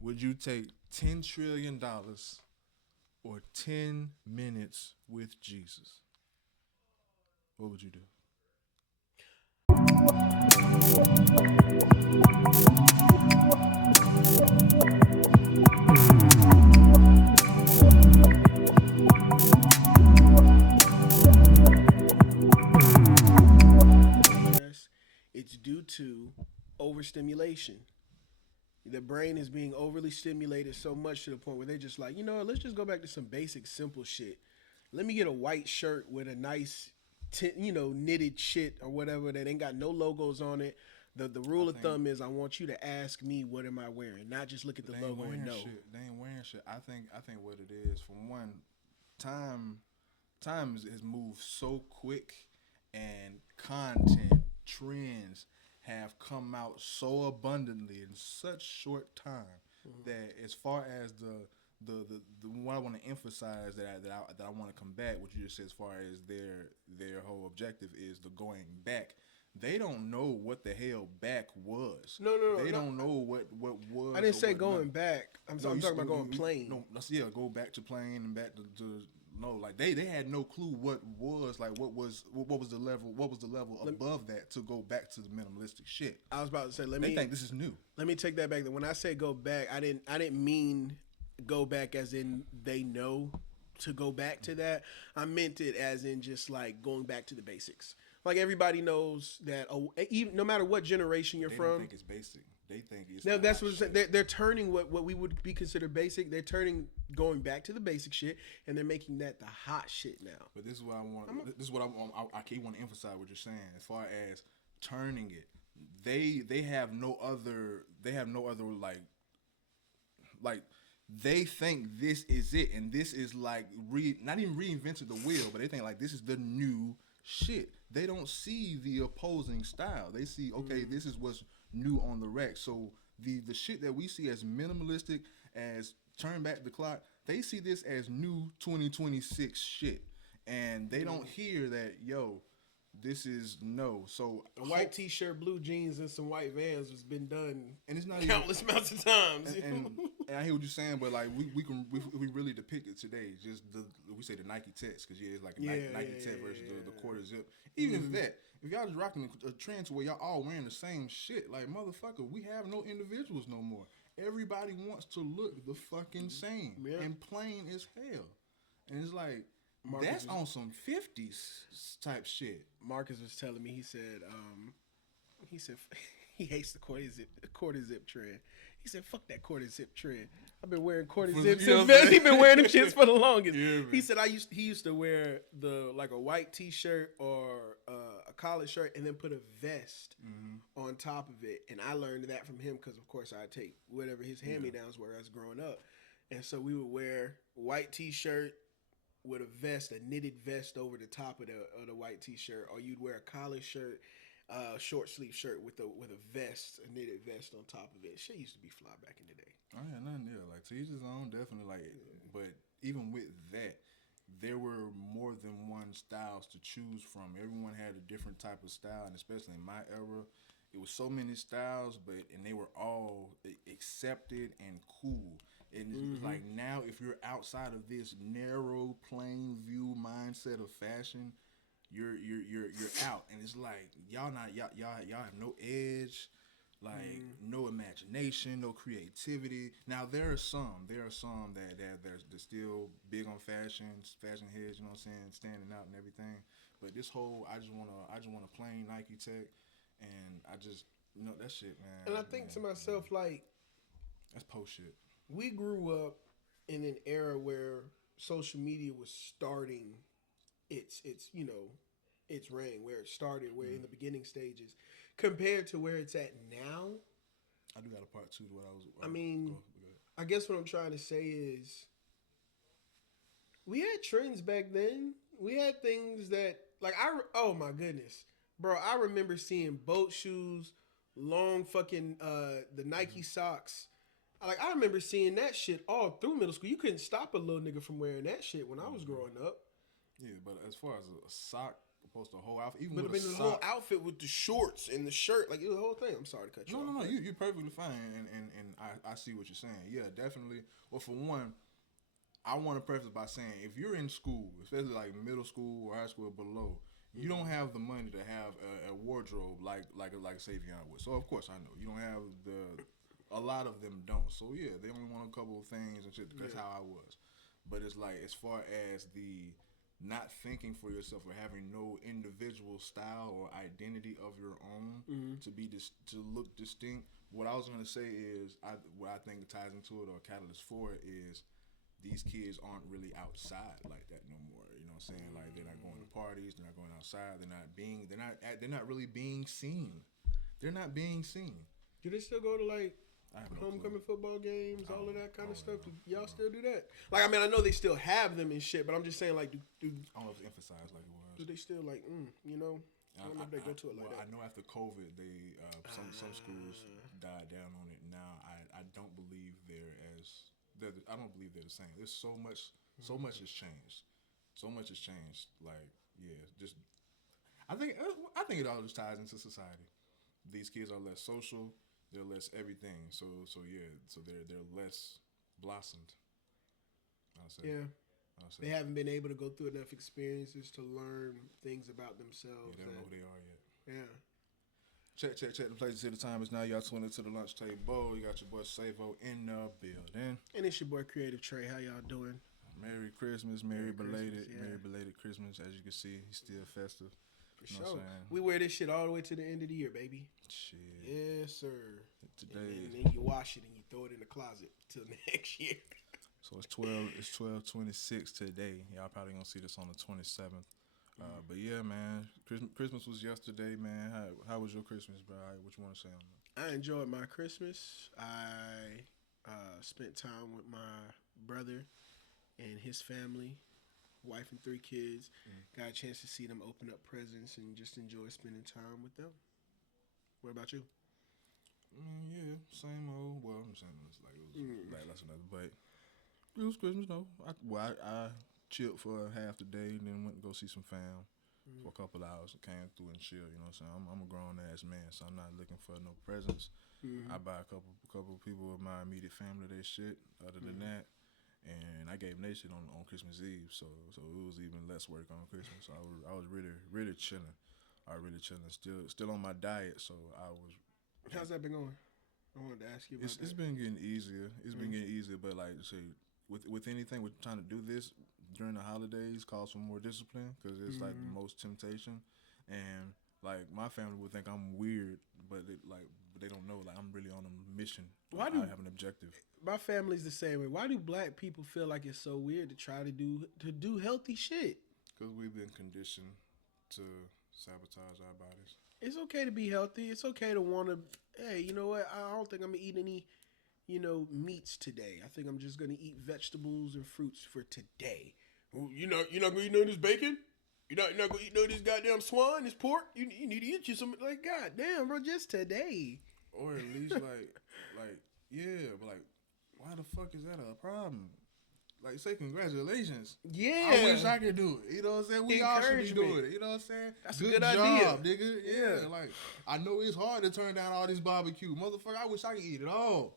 Would you take $10 trillion or 10 minutes with Jesus? What would you do? Stress, it's due to overstimulation. The brain is being overly stimulated so much to the point where they're just like, you know, let's just go back to some basic, simple shit. Let me get a white shirt with a nice, knitted shit or whatever that ain't got no logos on it. The I rule of think thumb is I want you to ask me what am I wearing, not just look at the they ain't logo and wearing know. shit. They ain't wearing shit. I think what it is, for one, time has moved so quick, and content trends have come out so abundantly in such short time that, as far as the what I want to emphasize, that I want to combat what you just said, as far as their whole objective is the going back. They don't know what the hell back was. No, no, no, They no. don't know what I was didn't or say what going not. back. No, I'm you talking about still going plain. no. Let's, yeah, go back to playing and back to no. Like they had no clue what was, like, what was the level Let, above that to go back to the minimalistic shit. I was about to say, They think this is new. let me take that back. When I say go back, I didn't mean go back as in they know to go back to that. I meant it as in just like going back to the basics. Like everybody knows that, even no matter what generation you're They don't from. think it's basic. They think it's Now the that's hot what I'm saying. shit. They're turning what we would be considered basic. They're turning going back to the basic shit, and they're making that the hot shit now. But this is what I want. This is what I want. I keep want to emphasize what you're saying. As far as turning it, they have no other. They have no other, like they think this is it, and this is like not even reinvented the wheel, but they think like this is the new shit. They don't see the opposing style. They see, okay, this is what's new on the rack. So the shit that we see as minimalistic, as turn back the clock, they see this as new 2026 shit, and they don't hear that, yo, this is no. So A white T-shirt, blue jeans, and some white Vans has been done and it's not even countless amounts of times. and I hear what you're saying, but like we really depict it today. Just we say the Nike text, because it's like a Nike tech versus the quarter zip. Even that, if y'all just rocking a trend to where y'all all wearing the same shit, like, motherfucker, we have no individuals no more. Everybody wants to look the fucking same and plain as hell, and it's like Marcus that's on some 50s type shit. Marcus was telling me, he said he hates the quarter zip trend. He said, "Fuck that quarter zip trend. I've been wearing quarter zips You know since what I'm saying? He been wearing them shits for the longest." Yeah, He man. said he used to wear a white T-shirt or a collared shirt and then put a vest on top of it. And I learned that from him because, of course, I take whatever his hand-me-downs were as growing up. And so we would wear white T-shirt with a vest, a knitted vest over the top of the white T-shirt, or you'd wear a collar shirt, short sleeve shirt with a vest, a knitted vest on top of it. Shit used to be fly back in the day. I had nothing there. Like, to each his own, definitely. Like, but even with that, there were more than one styles to choose from. Everyone had a different type of style, and especially in my era, it was so many styles, and they were all accepted and cool. And it's like, now, if you're outside of this narrow, plain view mindset of fashion, you're out. And it's like, y'all have no edge, like, no imagination, no creativity. Now there are some that they're still big on fashion heads, you know what I'm saying, standing out and everything. But this whole, I just want a plain Nike Tech, and I just, that shit, man. And I think to myself, like, that's post shit. we grew up in an era where social media was starting its reign, where it started, where in the beginning stages, compared to where it's at now. I do got a part two to what I was. I mean, go ahead. I guess what I'm trying to say is we had trends back then. We had things that, like, oh my goodness, bro, I remember seeing boat shoes, long fucking the Nike socks. Like, I remember seeing that shit all through middle school. You couldn't stop a little nigga from wearing that shit when I was growing up. Yeah, but as far as a sock post a whole outfit, even But with a the sock. whole outfit with the shorts and the shirt, like it was the whole thing. I'm sorry to cut you off. No. You're perfectly fine, and I see what you're saying. Yeah, definitely. Well, for one, I want to preface by saying if you're in school, especially like middle school or high school or below, you don't have the money to have a wardrobe like Savion would. So of course I know you don't have a lot of them don't. So yeah, they only want a couple of things and shit. That's how I was. But it's like as far as the not thinking for yourself or having no individual style or identity of your own to be to look distinct. What I was gonna say is what I think ties into it or catalyst for it is these kids aren't really outside like that no more. You know what I'm saying? Like they're not going to parties, they're not going outside, they're not really being seen. They're not being seen. Do they still go to like homecoming clue. football games, all of that kind of stuff? Know. Y'all still do that? Like, I mean, I know they still have them and shit, but I'm just saying, like, do I don't know if it's emphasized like it was. do they still like, you know? I don't know if they go to it like that. I know after COVID, they some schools died down on it. Now I don't believe I don't believe they're the same. There's so much has changed. So much has changed. Like just I think it all just ties into society. These kids are less social. They're less everything. So they're less blossomed. I'll say. Yeah. They haven't been able to go through enough experiences to learn things about themselves. Yeah, they don't know who they are yet. Yeah. Check. The place to the time is now. Y'all tuned into the lunch table. You got your boy Savo in the building. And it's your boy Creative Trey. How y'all doing? Merry Christmas, Merry belated Christmas. As you can see, he's still festive. For sure. We wear this shit all the way to the end of the year, baby. Shit. Yes, sir. Today and then you wash it and you throw it in the closet till next year. So it's 12/26 today. Y'all probably gonna see this on the 27th. But yeah, man, Christmas was yesterday, man. How was your Christmas, bro? What you want to say on that? I enjoyed my Christmas. I spent time with my brother and his family, wife and 3 kids. Got a chance to see them open up presents and just enjoy spending time with them. What about you? Yeah, same old. Well, I'm saying it was like less another, but it was Christmas though. I chilled for half the day and then went to go see some fam for a couple hours. I came through and chilled. You know what I'm saying? I'm a grown ass man, so I'm not looking for no presents. I buy a couple people of my immediate family their shit. Other than that. And I gave them their shit on Christmas Eve, so it was even less work on Christmas. So I was really chilling. Still on my diet, so I was. How's that been going? I wanted to ask you about that. It's been getting easier. It's been getting easier, but like say with anything, we're trying to do this during the holidays calls for more discipline because it's like the most temptation, and like my family would think I'm weird, but they don't know like I'm really on a mission. I have an objective. My family's the same way. Why do black people feel like it's so weird to try to do healthy shit? Because we've been conditioned to sabotage our bodies. It's okay to be healthy. It's okay to want to. Hey, you know what? I don't think I'm gonna eat any, meats today. I think I'm just gonna eat vegetables and fruits for today. Well, you're not gonna eat none of this bacon. You're not gonna eat none of this goddamn swine, this pork. You need to eat you some. Like, goddamn, bro, just today. Or at least but why the fuck is that a problem? Like, say congratulations. Yeah. I wish I could do it. You know what I'm saying? We all should be doing it. You know what I'm saying? That's good a good job, idea. Nigga. Yeah. Like, I know it's hard to turn down all this barbecue. Motherfucker, I wish I could eat it all.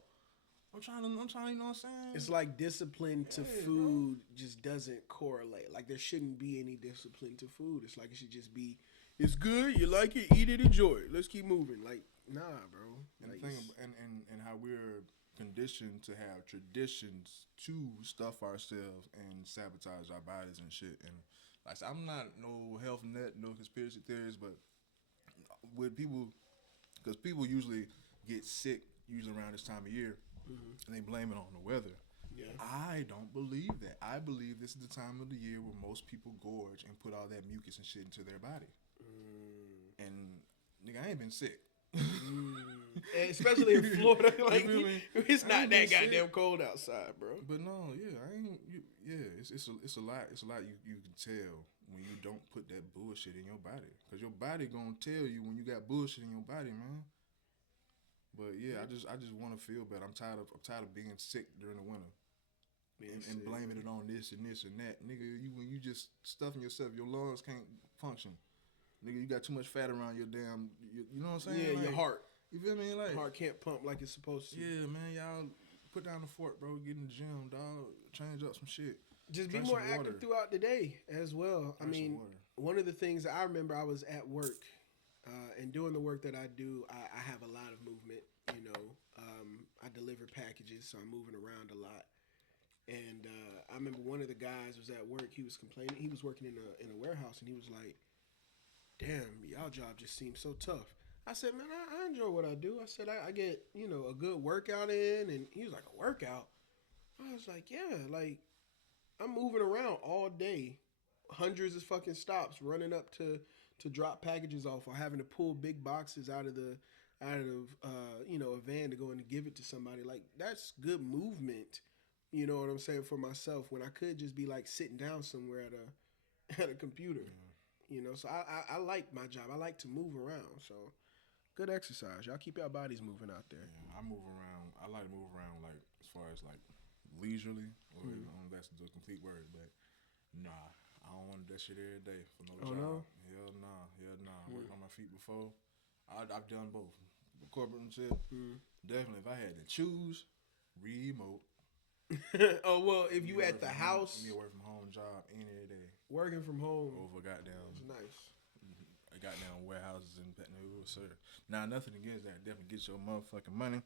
I'm trying, you know what I'm saying? It's like discipline to food just doesn't correlate. Like, there shouldn't be any discipline to food. It's like it should just be, it's good, you like it, eat it, enjoy it. Let's keep moving. Like, nah, bro. And like, the thing, and how we're conditioned to have traditions to stuff ourselves and sabotage our bodies and shit. And like I said, I'm not no health nut, no conspiracy theories, but with people, because people usually get sick usually around this time of year, and they blame it on the weather. Yeah. I don't believe that. I believe this is the time of the year where most people gorge and put all that mucus and shit into their body. And nigga, I ain't been sick. Especially in Florida, like it's not that sick. goddamn cold outside, bro. But no, it's a lot. It's a lot you can tell when you don't put that bullshit in your body, because your body gonna tell you when you got bullshit in your body, man. But yeah, I just want to feel better. I'm tired of being sick during the winter and blaming it on this and that, nigga. When you just stuffing yourself, your lungs can't function. Nigga, you got too much fat around your damn. You know what I'm saying? Yeah, like, your heart. You feel me? Like Heart can't pump like it's supposed to. Yeah, man, y'all put down the fork, bro. Get in the gym, dog. Change up some shit. Just Drink be more some water. active throughout the day as well. Drink some water. One of the things I remember, I was at work, and doing the work that I do, I have a lot of movement. You know, I deliver packages, so I'm moving around a lot. And I remember one of the guys was at work. He was complaining. He was working in a warehouse, and he was like, "Damn, y'all job just seems so tough." I said, "Man, I enjoy what I do." I said, I get, a good workout in. And he was like, "A workout?" I was like, "Yeah, like I'm moving around all day, hundreds of fucking stops, running up to drop packages off, or having to pull big boxes out of a van to go in and give it to somebody. Like, that's good movement. You know what I'm saying, for myself, when I could just be like sitting down somewhere at a computer. So I like my job. I like to move around. So good exercise. Y'all keep your bodies moving out there. Yeah, I move around. I like to move around, like, as far as like leisurely. Or I don't know if that's the complete word, but nah, I don't want that shit every day for no job. No? Hell nah. I worked on my feet before. I've done both. Corporate and shit. Definitely, if I had to choose, remote. Oh, well, if you at the house, me a work from home job any day. Working from home over goddamn. That's nice. Goddamn warehouses in Patton, sir. Now, nothing against that. Definitely get your motherfucking money,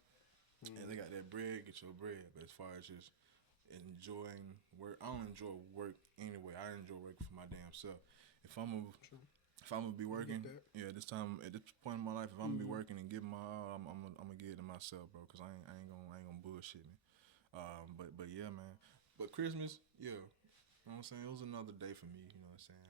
and they got that bread. Get your bread. But as far as just enjoying work, I don't enjoy work anyway. I enjoy working for my damn self. If I'm gonna be working, this time at this point in my life, if I'm gonna be working and give my all, I'm gonna give it to myself, bro. Cause I ain't gonna bullshit me. But yeah, man. But Christmas, yeah. You know what I'm saying? It was another day for me. You know what I'm saying?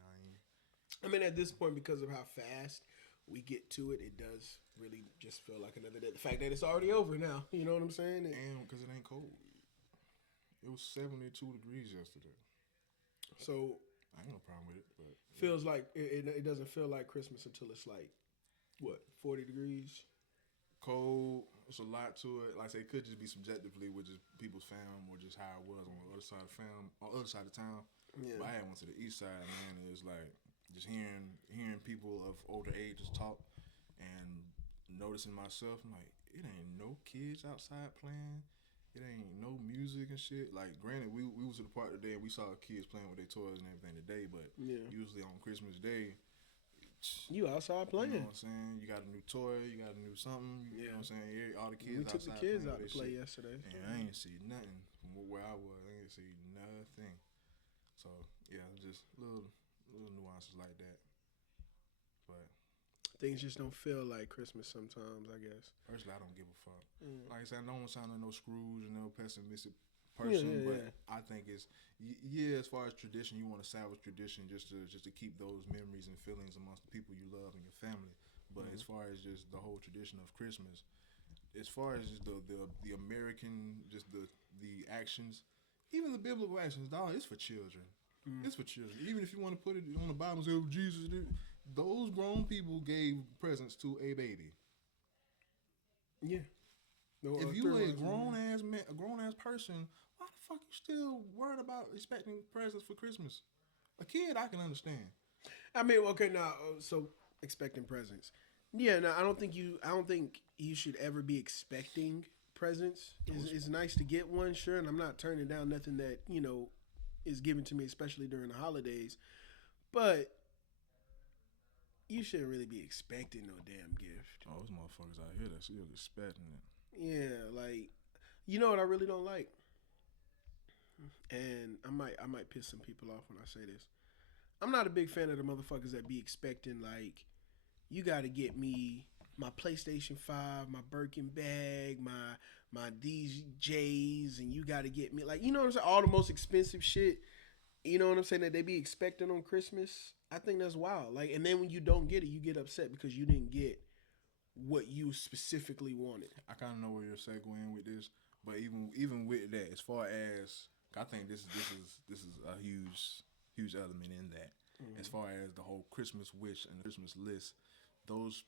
I mean, at this point, because of how fast we get to it, it does really just feel like another day. The fact that it's already over now, you know what I'm saying? And because it ain't cold. It was 72 degrees yesterday. So I ain't no problem with it, but feels like it doesn't feel like Christmas until it's like, what, 40 degrees? Cold. It's a lot to it. Like I say, it could just be subjectively with just people's fam or just how it was on the other side of other side of town. Yeah. But I had went to the east side, man. It was like just hearing people of older ages talk and noticing myself. I'm like, it ain't no kids outside playing. It ain't no music and shit. Like, granted, we was at the park today and we saw kids playing with their toys and everything today, but usually on Christmas Day, you outside playing. You know what I'm saying? You got a new toy, you got a new something. You know what I'm saying? All the kids we took outside the kids out to shit. play yesterday. And I ain't see nothing from where I was. I ain't see nothing. So, yeah, just little nuances like that. But things just don't feel like Christmas sometimes, I guess. Personally, I don't give a fuck. Like I said, I don't sound like no Scrooge and no pessimistic person, but I think it's as far as tradition, you want to salvage tradition just to keep those memories and feelings amongst the people you love and your family. But as far as just the whole tradition of Christmas, as far as just the American, just the actions, even the biblical actions, dog, it's for children. It's for children. Even if you want to put it on the Bible and say, oh, Jesus did, those grown people gave presents to a baby. Yeah. No, if you a grown ass man, a grown ass person, why the fuck you still worried about expecting presents for Christmas? A kid, I can understand. I mean, okay, now, so expecting presents. Yeah, no, I don't think you should ever be expecting presents. It's nice to get one, sure, and I'm not turning down nothing that, is given to me, especially during the holidays. But you shouldn't really be expecting no damn gift. Oh, those motherfuckers out here that's still expecting it. Yeah, like, you know what I really don't like? And I might piss some people off when I say this. I'm not a big fan of the motherfuckers that be expecting, like, you got to get me my PlayStation 5, my Birkin bag, my DJs, and you got to get me, like, you know what I'm saying? All the most expensive shit, you know what I'm saying, that they be expecting on Christmas. I think that's wild. Like, and then when you don't get it, you get upset because you didn't get what you specifically wanted. I kind of know where you're segueing with this, but even with that, as far as, I think this is a huge element in that. As far as the whole Christmas wish and the Christmas list, those,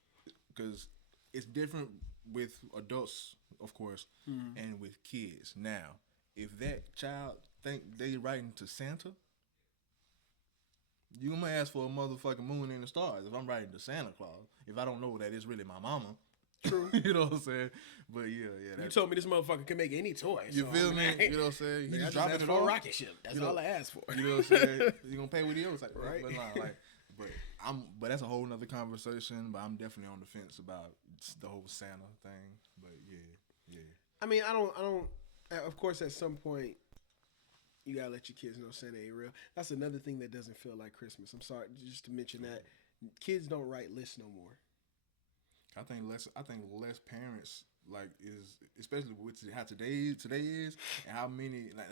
because it's different with adults, of course, and with kids. Now, if that child think they writing to Santa, You gonna ask for a motherfucking moon and the stars if I'm writing to Santa Claus. If I don't know that it's really my mama. True. You know what I'm saying? But yeah. You told me this motherfucker can make any toy. You feel me? You know what I'm saying? He just dropping it on a rocket ship. That's all I asked for. You know what I'm saying? You gonna pay with the like, right? But that's a whole nother conversation. But I'm definitely on the fence about the whole Santa thing. But yeah. I mean, I don't. Of course, at some point, you gotta let your kids know Santa ain't real. That's another thing that doesn't feel like Christmas. I'm sorry, just to mention that kids don't write lists no more. I think less parents like is especially with how today is and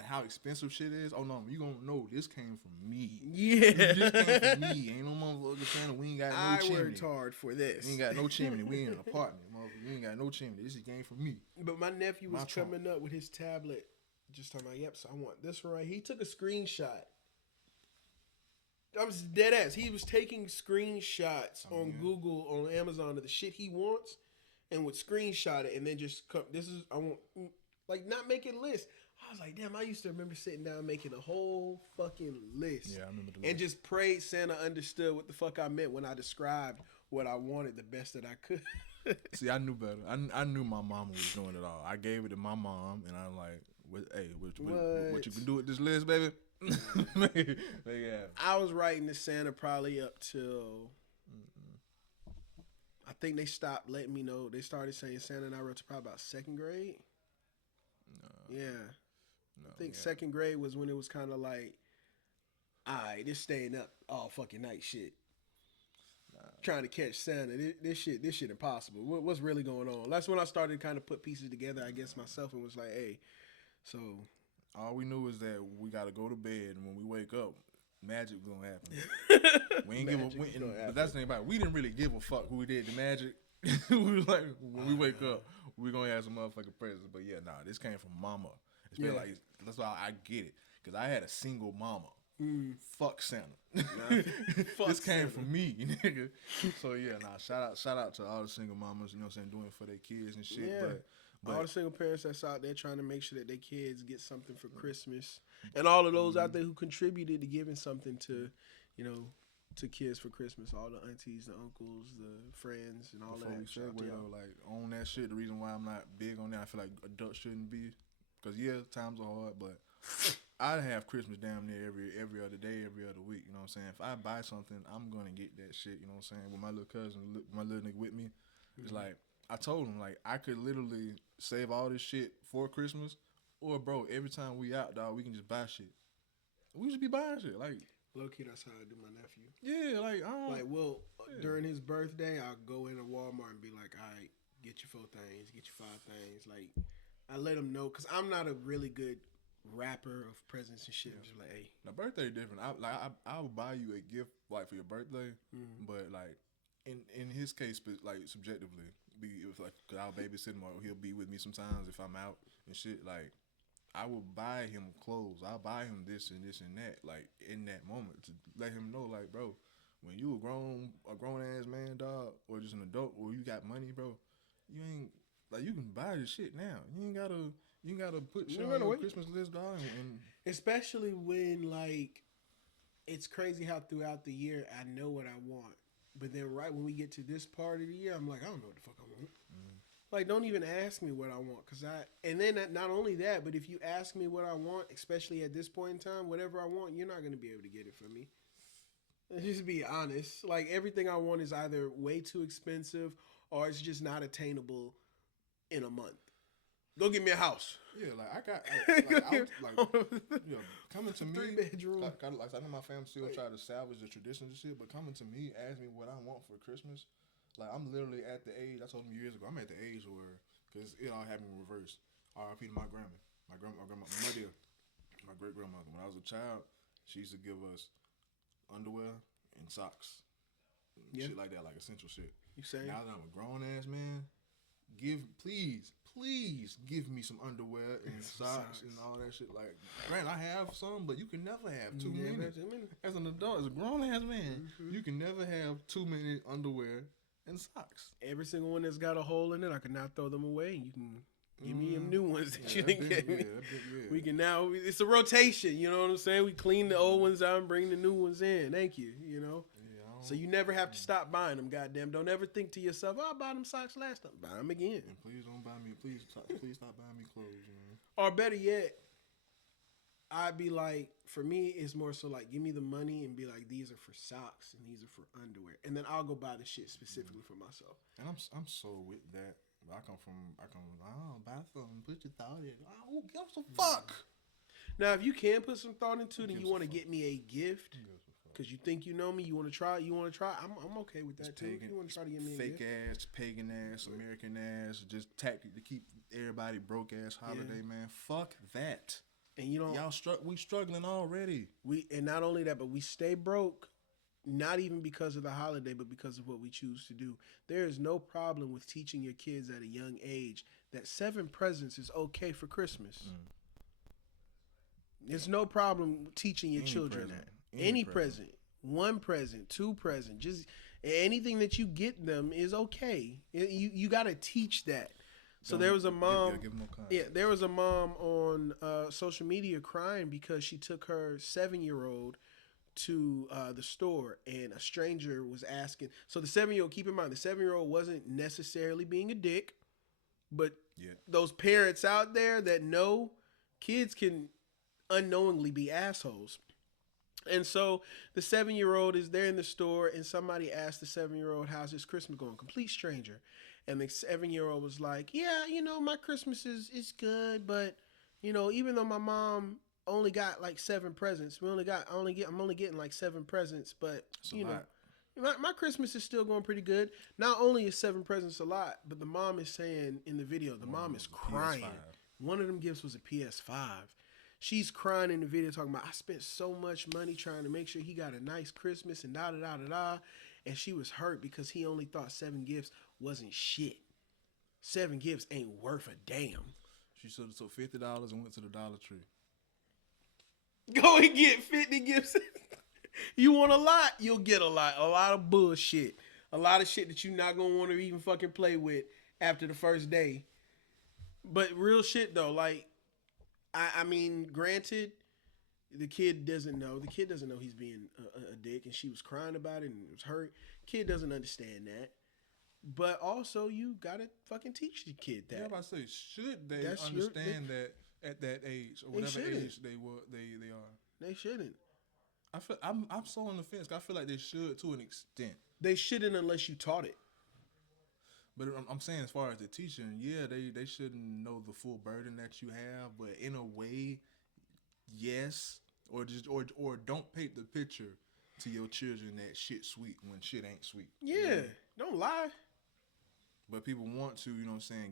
how expensive shit is. Oh no, you gonna know this came from me. Yeah, this came from me. Ain't no motherfucker Santa. We ain't got no chimney. I worked hard for this. We ain't got no chimney. We in an apartment, motherfucker. We ain't got no chimney. This came from me. But my nephew was coming up with his tablet. Just talking about, yep. So I want this one right. He took a screenshot. I was dead ass. He was taking screenshots on Google, on Amazon of the shit he wants, and would screenshot it and then just come. I want, like, not making lists. I was like, damn, I used to remember sitting down making a whole fucking list. Yeah, I remember the list. And just prayed Santa understood what the fuck I meant when I described what I wanted the best that I could. See, I knew better. I knew my mama was doing it all. I gave it to my mom, and I'm like, what you can do with this list, baby? Yeah. I was writing to Santa probably up till I think they stopped letting me know. They started saying Santa and I wrote to probably about second grade. No. I think second grade was when it was kind of like, alright, this staying up all fucking night shit. Trying to catch Santa. This shit impossible. What's really going on? That's when I started to kind of put pieces together, I guess, myself, and was like, hey, so all we knew is that we got to go to bed, and when we wake up, magic gonna happen. We ain't but that's the thing about it. We didn't really give a fuck who we did the magic. We was like, when we wake up, we gonna have some motherfucking presents. But yeah, this came from mama. It's been like, that's why I get it, because I had a single mama. Fuck Santa. This came from me, nigga. So yeah, shout out to all the single mamas, you know what I'm saying, doing it for their kids and shit. Yeah. But all the single parents that's out there trying to make sure that their kids get something for Christmas, and all of those out there who contributed to giving something to, to kids for Christmas. All the aunties, the uncles, the friends, and all that. Like on that shit. The reason why I'm not big on that, I feel like adults shouldn't be, because times are hard, but I have Christmas damn near every other day, every other week. You know what I'm saying? If I buy something, I'm gonna get that shit. You know what I'm saying? With my little cousin, my little nigga with me, it's like. I told him, like, I could literally save all this shit for Christmas, or, bro, every time we out, dog, we can just buy shit. We just be buying shit, like. Low-key, that's how I do my nephew. Yeah, like, during his birthday, I'll go into Walmart and be like, all right, get your 4 things, get your 5 things. Like, I let him know, because I'm not a really good wrapper of presents and shit. I'm just like, hey. Now, birthday different. I will buy you a gift, like, for your birthday, but, like, in his case, like, subjectively, cause I'll babysit him or he'll be with me sometimes if I'm out and shit. Like, I will buy him clothes. I'll buy him this and that. Like, in that moment to let him know, like, bro, when you a grown ass man, dog, or just an adult, or you got money, bro, you ain't like you can buy this shit now. You ain't gotta put shit on your Christmas list, dog. And especially when like it's crazy how throughout the year I know what I want. But then right when we get to this part of the year, I'm like, I don't know what the fuck I want. Like, don't even ask me what I want. And then not only that, but if you ask me what I want, especially at this point in time, whatever I want, you're not going to be able to get it from me. Let's just be honest. Like, everything I want is either way too expensive or it's just not attainable in a month. Go get me a house. Yeah, like I got, coming to me, 3-bedroom. Like I know my family still try to salvage the traditions and shit, but coming to me, ask me what I want for Christmas. Like, I'm literally at the age, I told them years ago, I'm at the age where, because it all happened in reverse. R.I.P. to my grandma. My mother, my great grandmother. When I was a child, she used to give us underwear and socks, shit like that, like essential shit. You saying? Now that I'm a grown ass man, please give me some underwear and socks and all that shit. Like, granted, I have some, but you can never have too many. As an adult, as a grown ass man, you can never have too many underwear and socks. Every single one that's got a hole in it, I can now throw them away. And you can Give me them new ones that you didn't get me. Yeah. We can now. It's a rotation. You know what I'm saying? We clean the old ones out and bring the new ones in. Thank you. You know. So you never have to stop buying them. Goddamn! Don't ever think to yourself, "Oh, I bought them socks last time. Buy them again." And please don't buy me. Please stop buying me clothes. Man. Or better yet, I'd be like, for me, it's more so like, give me the money and be like, these are for socks and these are for underwear, and then I'll go buy the shit specifically for myself. And I'm so with that. I come. Oh, buy something. Put your thought in. Oh, give some fuck. Now, if you can put some thought into it, and you want to get me a gift. Because you think you know me, you want to try. I'm okay with that too. If you want to try to get me a fake gift. ass, pagan ass, American ass, just tactic to keep everybody broke ass holiday, man. Fuck that. And you don't. We struggling already. And not only that, but we stay broke, not even because of the holiday, but because of what we choose to do. There is no problem with teaching your kids at a young age that 7 presents is okay for Christmas. There's no problem teaching your children that. Any present, 1 present, 2 present, just anything that you get them is okay. You got to teach that. So there was a mom. There was a mom on social media crying because she took her 7-year-old to the store, and a stranger was asking. So the 7-year-old, keep in mind, the 7-year-old wasn't necessarily being a dick, but those parents out there that know kids can unknowingly be assholes. And so the 7-year-old is there in the store, and somebody asked the 7-year-old, how's his Christmas going? Complete stranger. And the 7-year-old was like, yeah, my Christmas is good, but, even though my mom only got like 7 presents, I'm only getting like 7 presents, but, my Christmas is still going pretty good. Not only is 7 presents a lot, but the mom is saying in the video, the mom is crying. PS5. One of them gifts was a PS5. She's crying in the video talking about, I spent so much money trying to make sure he got a nice Christmas and da-da-da-da-da. And she was hurt because he only thought 7 gifts wasn't shit. 7 gifts ain't worth a damn. She should have took $50 and went to the Dollar Tree. Go and get 50 gifts. You want a lot, you'll get a lot. A lot of bullshit. A lot of shit that you're not going to want to even fucking play with after the first day. But real shit though, like, I mean, granted, the kid doesn't know. The kid doesn't know he's being a dick, and she was crying about it and it was hurt. Kid doesn't understand that. But also, you gotta fucking teach the kid that. Yeah, I'm about to say, should they understand that at that age or whatever age they are? They shouldn't. I'm so on the fence. I feel like they should to an extent. They shouldn't unless you taught it. But I'm saying, as far as the teaching, they shouldn't know the full burden that you have. But in a way, yes, or don't paint the picture to your children that shit sweet when shit ain't sweet. Yeah, don't lie. But people want to,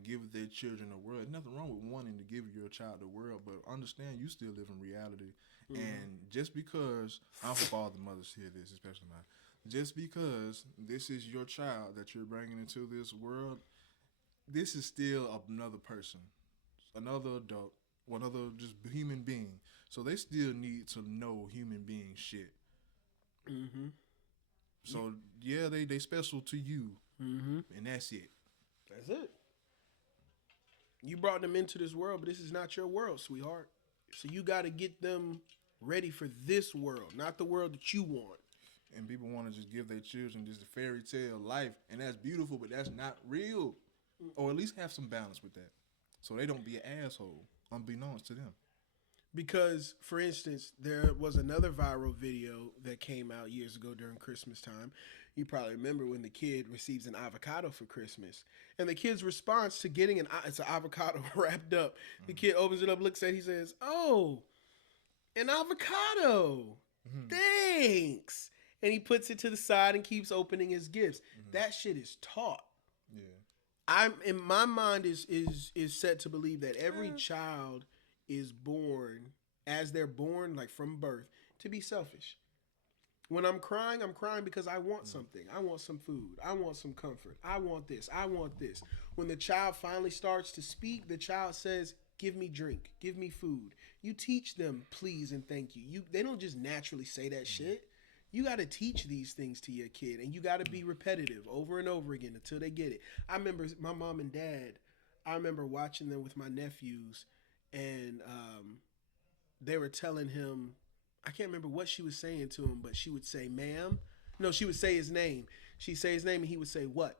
give their children the world. There's nothing wrong with wanting to give your child the world, but understand you still live in reality. Mm-hmm. And just because, I hope all the mothers hear this, especially mine. Just because this is your child that you're bringing into this world, this is still another person, another adult, another just human being. So they still need to know human being shit. Mm-hmm. So, they special to you, and that's it. That's it. You brought them into this world, but this is not your world, sweetheart. So you got to get them ready for this world, not the world that you want. And people want to just give their children just a fairy tale life. And that's beautiful, but that's not real. Or at least have some balance with that. So they don't be an asshole, unbeknownst to them. Because, for instance, there was another viral video that came out years ago during Christmas time. You probably remember when the kid receives an avocado for Christmas. And the kid's response to getting it's an avocado wrapped up. The kid opens it up, looks at it, he says, "Oh, an avocado. Thanks." And he puts it to the side and keeps opening his gifts. Mm-hmm. That shit is taught. Yeah. I'm in my mind is set to believe that every child is born as they're born, like from birth, to be selfish. When I'm crying because I want something. I want some food. I want some comfort. I want this. I want this. When the child finally starts to speak, the child says, "Give me drink. Give me food." You teach them please and thank you. They don't just naturally say that shit. You got to teach these things to your kid, and you got to be repetitive over and over again until they get it. I remember my mom and dad, I remember watching them with my nephews, and they were telling him, I can't remember what she was saying to him, but she would say, "Ma'am." No, she would say his name. She'd say his name, and he would say, "What?"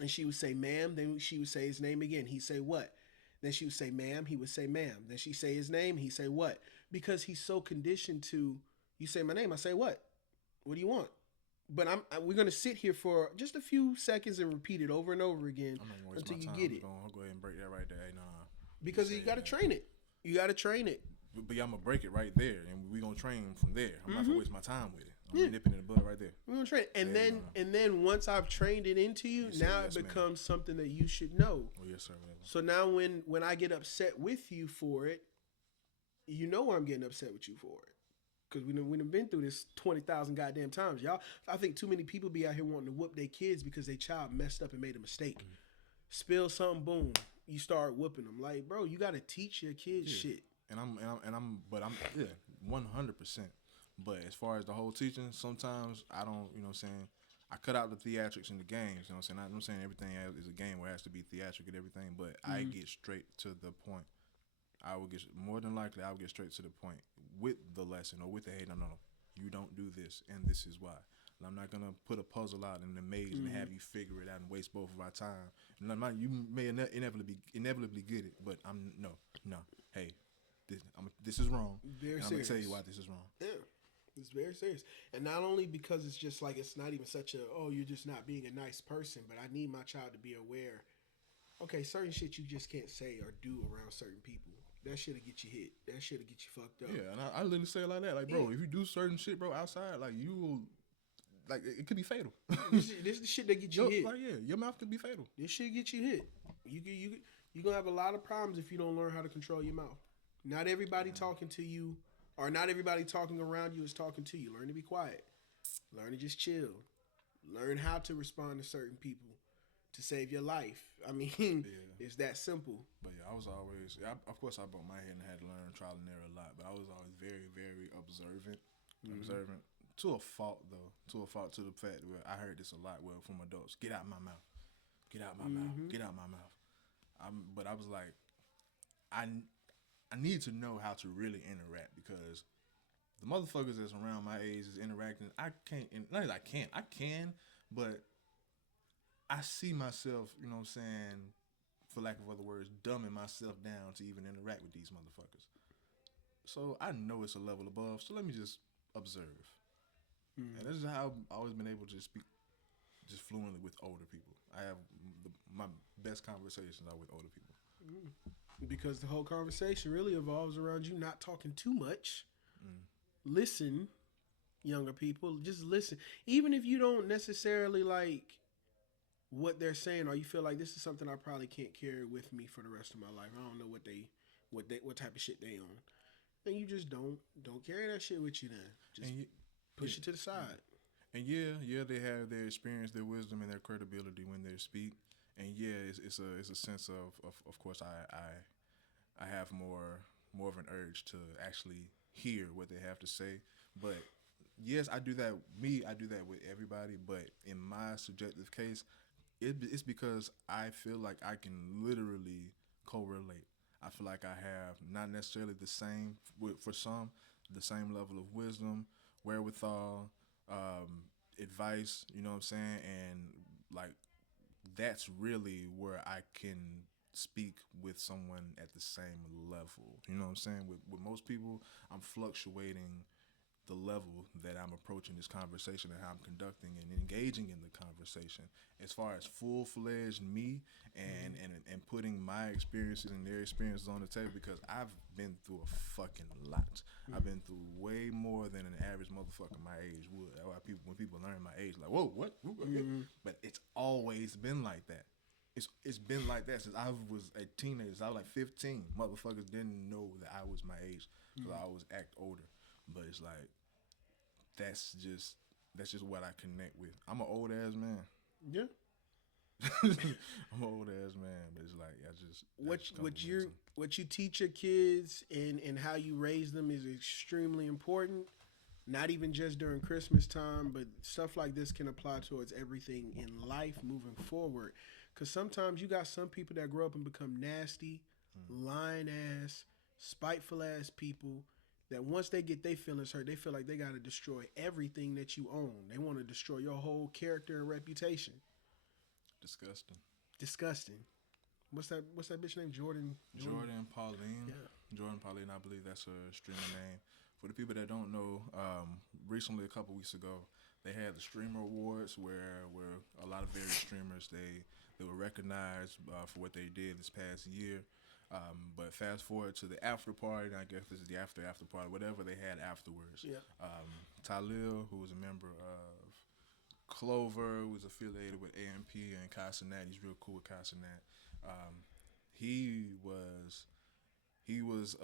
And she would say, "Ma'am." Then she would say his name again. He'd say, "What?" Then she would say, "Ma'am." He would say, "Ma'am." Then she'd say his name. He'd say, "What?" Because he's so conditioned to, you say my name, I say, "What? What do you want?" But we're going to sit here for just a few seconds and repeat it over and over again until you get it. I'll go ahead and break that right there. Hey, nah. Because you got to train it. You got to train it. But I'm going to break it right there, and we're going to train from there. I'm not going to waste my time with it. I'm nipping in the bud right there. We're going to train it. And then once I've trained it into you, now it becomes something that you should know. Oh, yes, sir. Man. So now when I get upset with you for it, you know I'm getting upset with you for it. Because we done been through this 20,000 goddamn times. Y'all, I think too many people be out here wanting to whoop their kids because their child messed up and made a mistake. Spill something, boom, you start whooping them. Like, bro, you got to teach your kids shit. And I'm 100%. But as far as the whole teaching, sometimes I don't, you know what I'm saying, I cut out the theatrics in the games, you know what I'm saying? I'm saying everything is a game where it has to be theatric and everything, but I get straight to the point. I will get, more than likely, I will get straight to the point with the lesson or with the, hey, no, you don't do this, and this is why. And I'm not going to put a puzzle out in the maze and have you figure it out and waste both of our time. And you may inevitably get it, but no, hey, this is wrong. Very I'm going to tell you why this is wrong. Yeah. It's very serious. And not only because it's just like, it's not even such a, oh, you're just not being a nice person, but I need my child to be aware. Okay, certain shit you just can't say or do around certain people. That shit'll get you hit. That shit'll get you fucked up. Yeah, and I literally say it like that. Like, bro, if you do certain shit, bro, outside, like, you will, like, it could be fatal. This is the shit that get you hit. Like, yeah, your mouth could be fatal. This shit get you hit. You're going to have a lot of problems if you don't learn how to control your mouth. Not everybody talking to you, or not everybody talking around you is talking to you. Learn to be quiet. Learn to just chill. Learn how to respond to certain people to save your life. I mean, it's that simple. But yeah, I was always, of course I bumped my head and had to learn trial and error a lot, but I was always very, very observant. Observant. To a fault, though. To the fact where I heard this a lot, from adults. Get out my mouth. Get out my mouth. Get out my mouth. But I was like, I need to know how to really interact, because the motherfuckers that's around my age is interacting. I can't, not that I can't. I can, but I see myself, you know what I'm saying, for lack of other words, dumbing myself down to even interact with these motherfuckers. So I know it's a level above, so let me just observe. And this is how I've always been able to speak just fluently with older people. I have my best conversations are with older people. Because the whole conversation really evolves around you not talking too much. Listen, younger people, just listen. Even if you don't necessarily like what they're saying, or you feel like this is something I probably can't carry with me for the rest of my life. I don't know what type of shit they on. Then you just don't carry that shit with you then. Just push it to the side. And yeah, they have their experience, their wisdom, and their credibility when they speak. And yeah, it's a sense of course I have more of an urge to actually hear what they have to say. But yes, I do that with everybody. But in my subjective case, it's because I feel like I can literally correlate. I feel like I have not necessarily the same, for some, the same level of wisdom, wherewithal, advice, you know what I'm saying? And like, that's really where I can speak with someone at the same level. You know what I'm saying? With most people, I'm fluctuating the level that I'm approaching this conversation and how I'm conducting and engaging in the conversation. As far as full-fledged me and putting my experiences and their experiences on the table, because I've been through a fucking lot. I've been through way more than an average motherfucker my age would. When people learn my age, like, whoa, what? But it's always been like that. It's been like that since I was a teenager. I was like 15. Motherfuckers didn't know that I was my age, so I always act older. But it's like, that's just what I connect with. I'm an old ass man. Yeah. I'm an old ass man, but it's like what you teach your kids and how you raise them is extremely important. Not even just during Christmas time, but stuff like this can apply towards everything in life moving forward. Because sometimes you got some people that grow up and become nasty, lying ass, spiteful ass people that once they get their feelings hurt, they feel like they got to destroy everything that you own. They want to destroy your whole character and reputation. Disgusting. What's that bitch name? Jourdin Pauline. Yeah. Jourdin Pauline, I believe that's her streamer name. For the people that don't know, recently, a couple weeks ago, they had the Streamer Awards where a lot of various streamers, they were recognized for what they did this past year. But fast forward to the after party, and I guess this is the after party, whatever they had afterwards. Yeah. Tylil, who was a member of Clover, who was affiliated with AMP and Cenat. He's real cool with Cenat. He was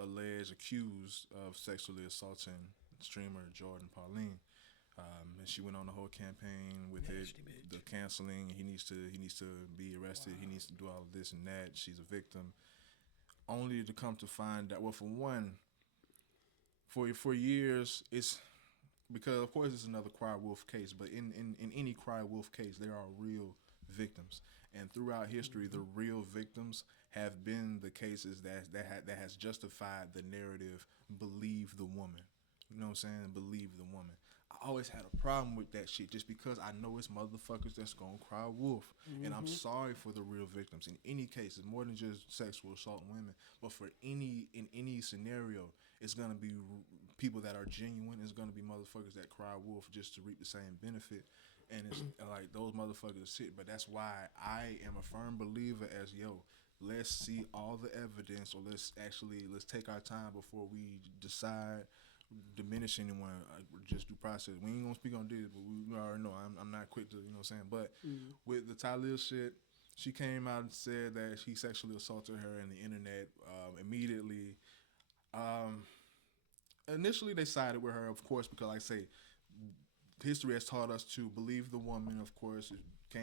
accused of sexually assaulting streamer Jourdin Pauline. And she went on the whole campaign with the canceling. He needs to be arrested. Wow. He needs to do all of this and that. She's a victim. Only to come to find out, well, for one, for years, it's because, of course, it's another cry wolf case, but in any cry wolf case, there are real victims. And throughout history, the real victims have been the cases that has justified the narrative, believe the woman. You know what I'm saying? Believe the woman. I always had a problem with that shit just because I know it's motherfuckers that's gonna cry wolf. Mm-hmm. And I'm sorry for the real victims. In any case, it's more than just sexual assault in women, but in any scenario, it's gonna be people that are genuine. It's gonna be motherfuckers that cry wolf just to reap the same benefit. And it's like those motherfuckers sit. But that's why I am a firm believer as, let's see all the evidence, or let's take our time before we decide diminish anyone, just due process. We ain't gonna speak on this, but we already know I'm not quick to, you know what I'm saying. But with the Tylil shit, she came out and said that he sexually assaulted her in the internet immediately. Initially, they sided with her, of course, because like I say, history has taught us to believe the woman. Of course,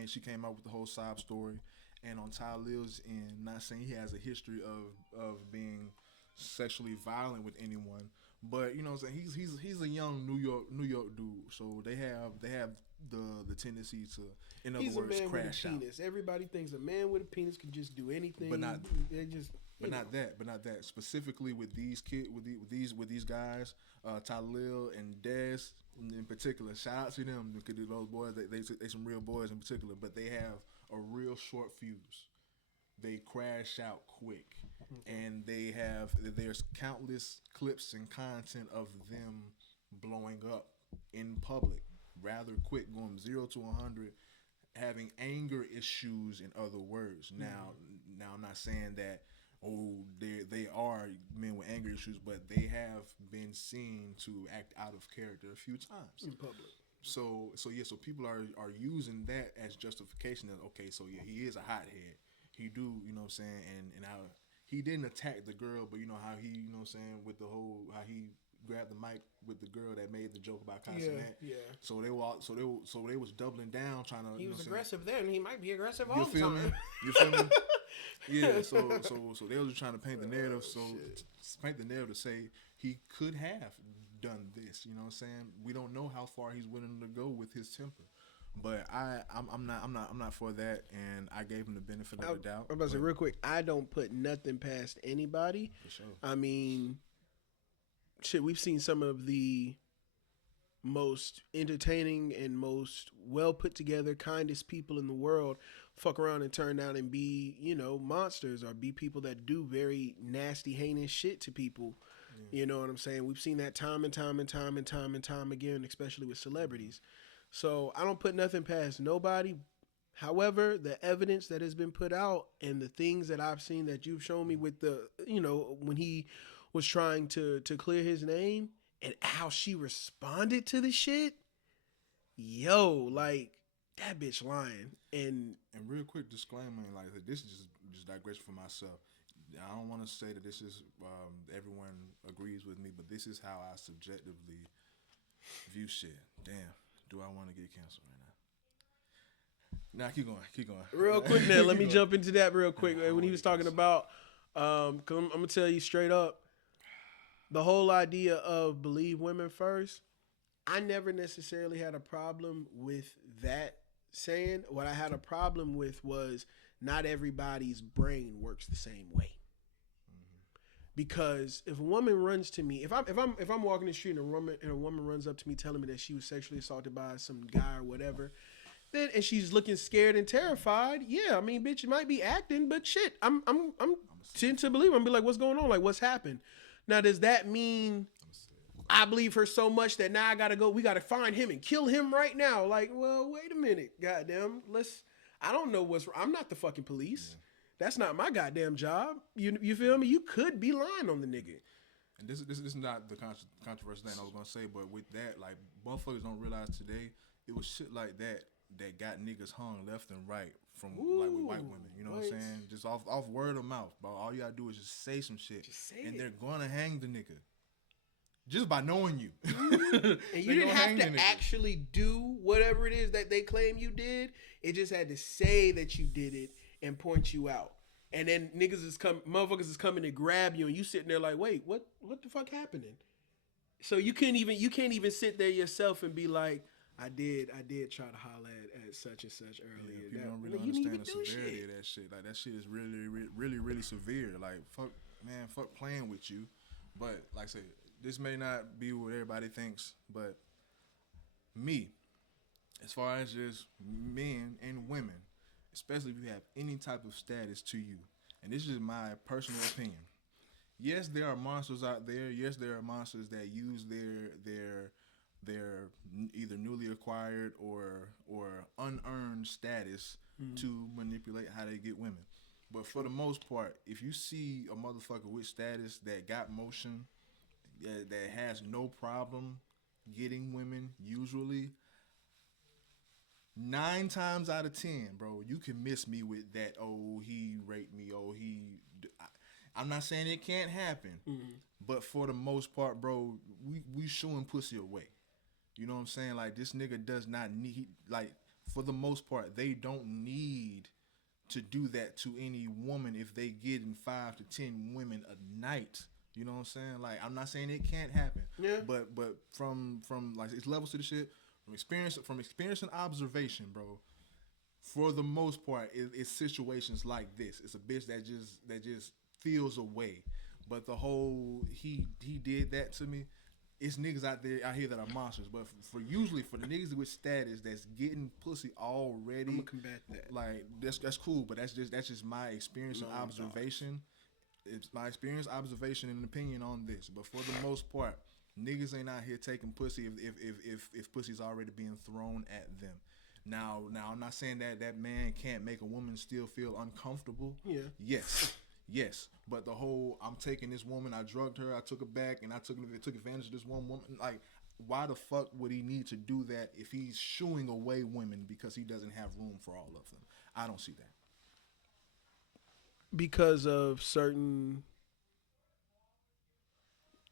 she came out with the whole sob story, and on Tylil's end, not saying he has a history of being sexually violent with anyone. But you know what I'm saying, he's a young New York dude, so they have the tendency to, in other words, crash out. He's a man with a penis. Everybody thinks a man with a penis can just do anything, but not not that. Specifically with these with these guys, Tylil and Des in particular. Shout out to them because those boys, they some real boys in particular, but they have a real short fuse. They crash out quick. And there's countless clips and content of them blowing up in public rather quick, going 0 to 100, having anger issues, in other words. Now I'm not saying that they are men with anger issues, but they have been seen to act out of character a few times in public. So people are using that as justification that, okay, so yeah, he is a hothead. He do, you know what I'm saying, and he didn't attack the girl, but you know how he, you know what I'm saying, with the whole, how he grabbed the mic with the girl that made the joke about Cenat. Yeah. So they was doubling down, trying to. He was aggressive then. He might be aggressive all the time. You feel me? Yeah. So they were just trying to paint the narrative. Paint the narrative to say he could have done this. You know what I'm saying? We don't know how far he's willing to go with his temper. But I'm not for that, and I gave him the benefit of the doubt. I'm about to say real quick, I don't put nothing past anybody. For sure. I mean, shit, we've seen some of the most entertaining and most well put together, kindest people in the world fuck around and turn out and be, monsters, or be people that do very nasty, heinous shit to people. Yeah. You know what I'm saying? We've seen that time and time again, especially with celebrities. So I don't put nothing past nobody. However, the evidence that has been put out and the things that I've seen that you've shown me with the, when he was trying to clear his name and how she responded to the shit, like that bitch lying. And real quick disclaimer, like this is just digression for myself. I don't want to say that this is everyone agrees with me, but this is how I subjectively view shit. Damn. Do I want to get canceled right now? Nah, keep going. Real quick now, let me jump into that real quick. When he was talking about, cause I'm going to tell you straight up, the whole idea of believe women first, I never necessarily had a problem with that saying. What I had a problem with was not everybody's brain works the same way. Because if a woman runs to me, if I'm walking the street and a woman runs up to me telling me that she was sexually assaulted by some guy or whatever, then and she's looking scared and terrified, yeah, I mean, bitch, you might be acting, but shit, I'm tend to believe. I'm be like, what's going on? Like, what's happened? Now, does that mean I believe her so much that now we gotta find him and kill him right now? Like, well, wait a minute, goddamn, I don't know I'm not the fucking police. Yeah. That's not my goddamn job. You feel me? You could be lying on the nigga. And this is not the controversial thing I was gonna say, but with that, like, motherfuckers don't realize today it was shit like that got niggas hung left and right from like with white women. You know what I'm saying? Just off word of mouth, bro. All you gotta do is just say some shit, and they're gonna hang the nigga just by knowing you. And you didn't have to actually do whatever it is that they claim you did. It just had to say that you did it and point you out. And then motherfuckers is coming to grab you, and you sitting there like, wait, what the fuck happening? So you can't even sit there yourself and be like, I did try to holler at such and such earlier. Yeah, people don't really understand the severity of that shit. Like, that shit is really, really, really severe. Like, fuck playing with you. But like I said, this may not be what everybody thinks, but me, as far as just men and women, especially if you have any type of status to you, and this is my personal opinion. Yes, there are monsters out there. Yes, there are monsters that use their either newly acquired or unearned status to manipulate how they get women. But for the most part, if you see a motherfucker with status that got motion, that has no problem getting women, usually 9 times out of 10, bro, you can miss me with that. Oh, he raped me. Oh, I'm not saying it can't happen, but for the most part, bro, we shooing pussy away. You know what I'm saying? Like, this nigga does not need, like, for the most part, they don't need to do that to any woman if they get in 5 to 10 women a night. You know what I'm saying? Like, I'm not saying it can't happen. Yeah. But from like, it's levels to the shit. From experience and observation, bro. For the most part, it's situations like this. It's a bitch that just feels away. But the whole he did that to me. It's niggas out here that are monsters. But for the niggas with status that's getting pussy already, I'm gonna combat that. Like, that's cool. But that's just my experience and observation. It's my experience, observation, and opinion on this. But for the most part, niggas ain't out here taking pussy if pussy's already being thrown at them. Now I'm not saying that man can't make a woman still feel uncomfortable. Yeah. Yes. But the whole, I'm taking this woman, I drugged her, I took her back, and I took advantage of this one woman. Like, why the fuck would he need to do that if he's shooing away women because he doesn't have room for all of them? I don't see that. Because of certain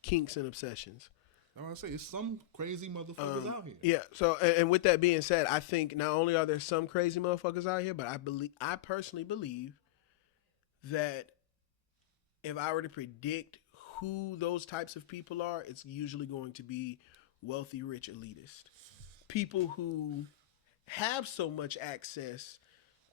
kinks and obsessions. I want to say, it's some crazy motherfuckers out here. Yeah. So, and with that being said, I think not only are there some crazy motherfuckers out here, but I personally believe that if I were to predict who those types of people are, it's usually going to be wealthy, rich, elitist people who have so much access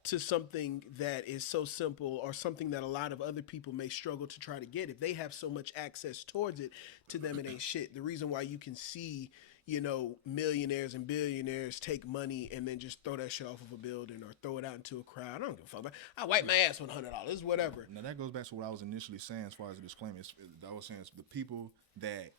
to something that is so simple, or something that a lot of other people may struggle to try to get. If they have so much access towards it, to them it ain't shit. The reason why you can see, millionaires and billionaires take money and then just throw that shit off of a building or throw it out into a crowd. I don't give a fuck. I wipe my ass $100, whatever. Now that goes back to what I was initially saying as far as the disclaimer. I was saying the people that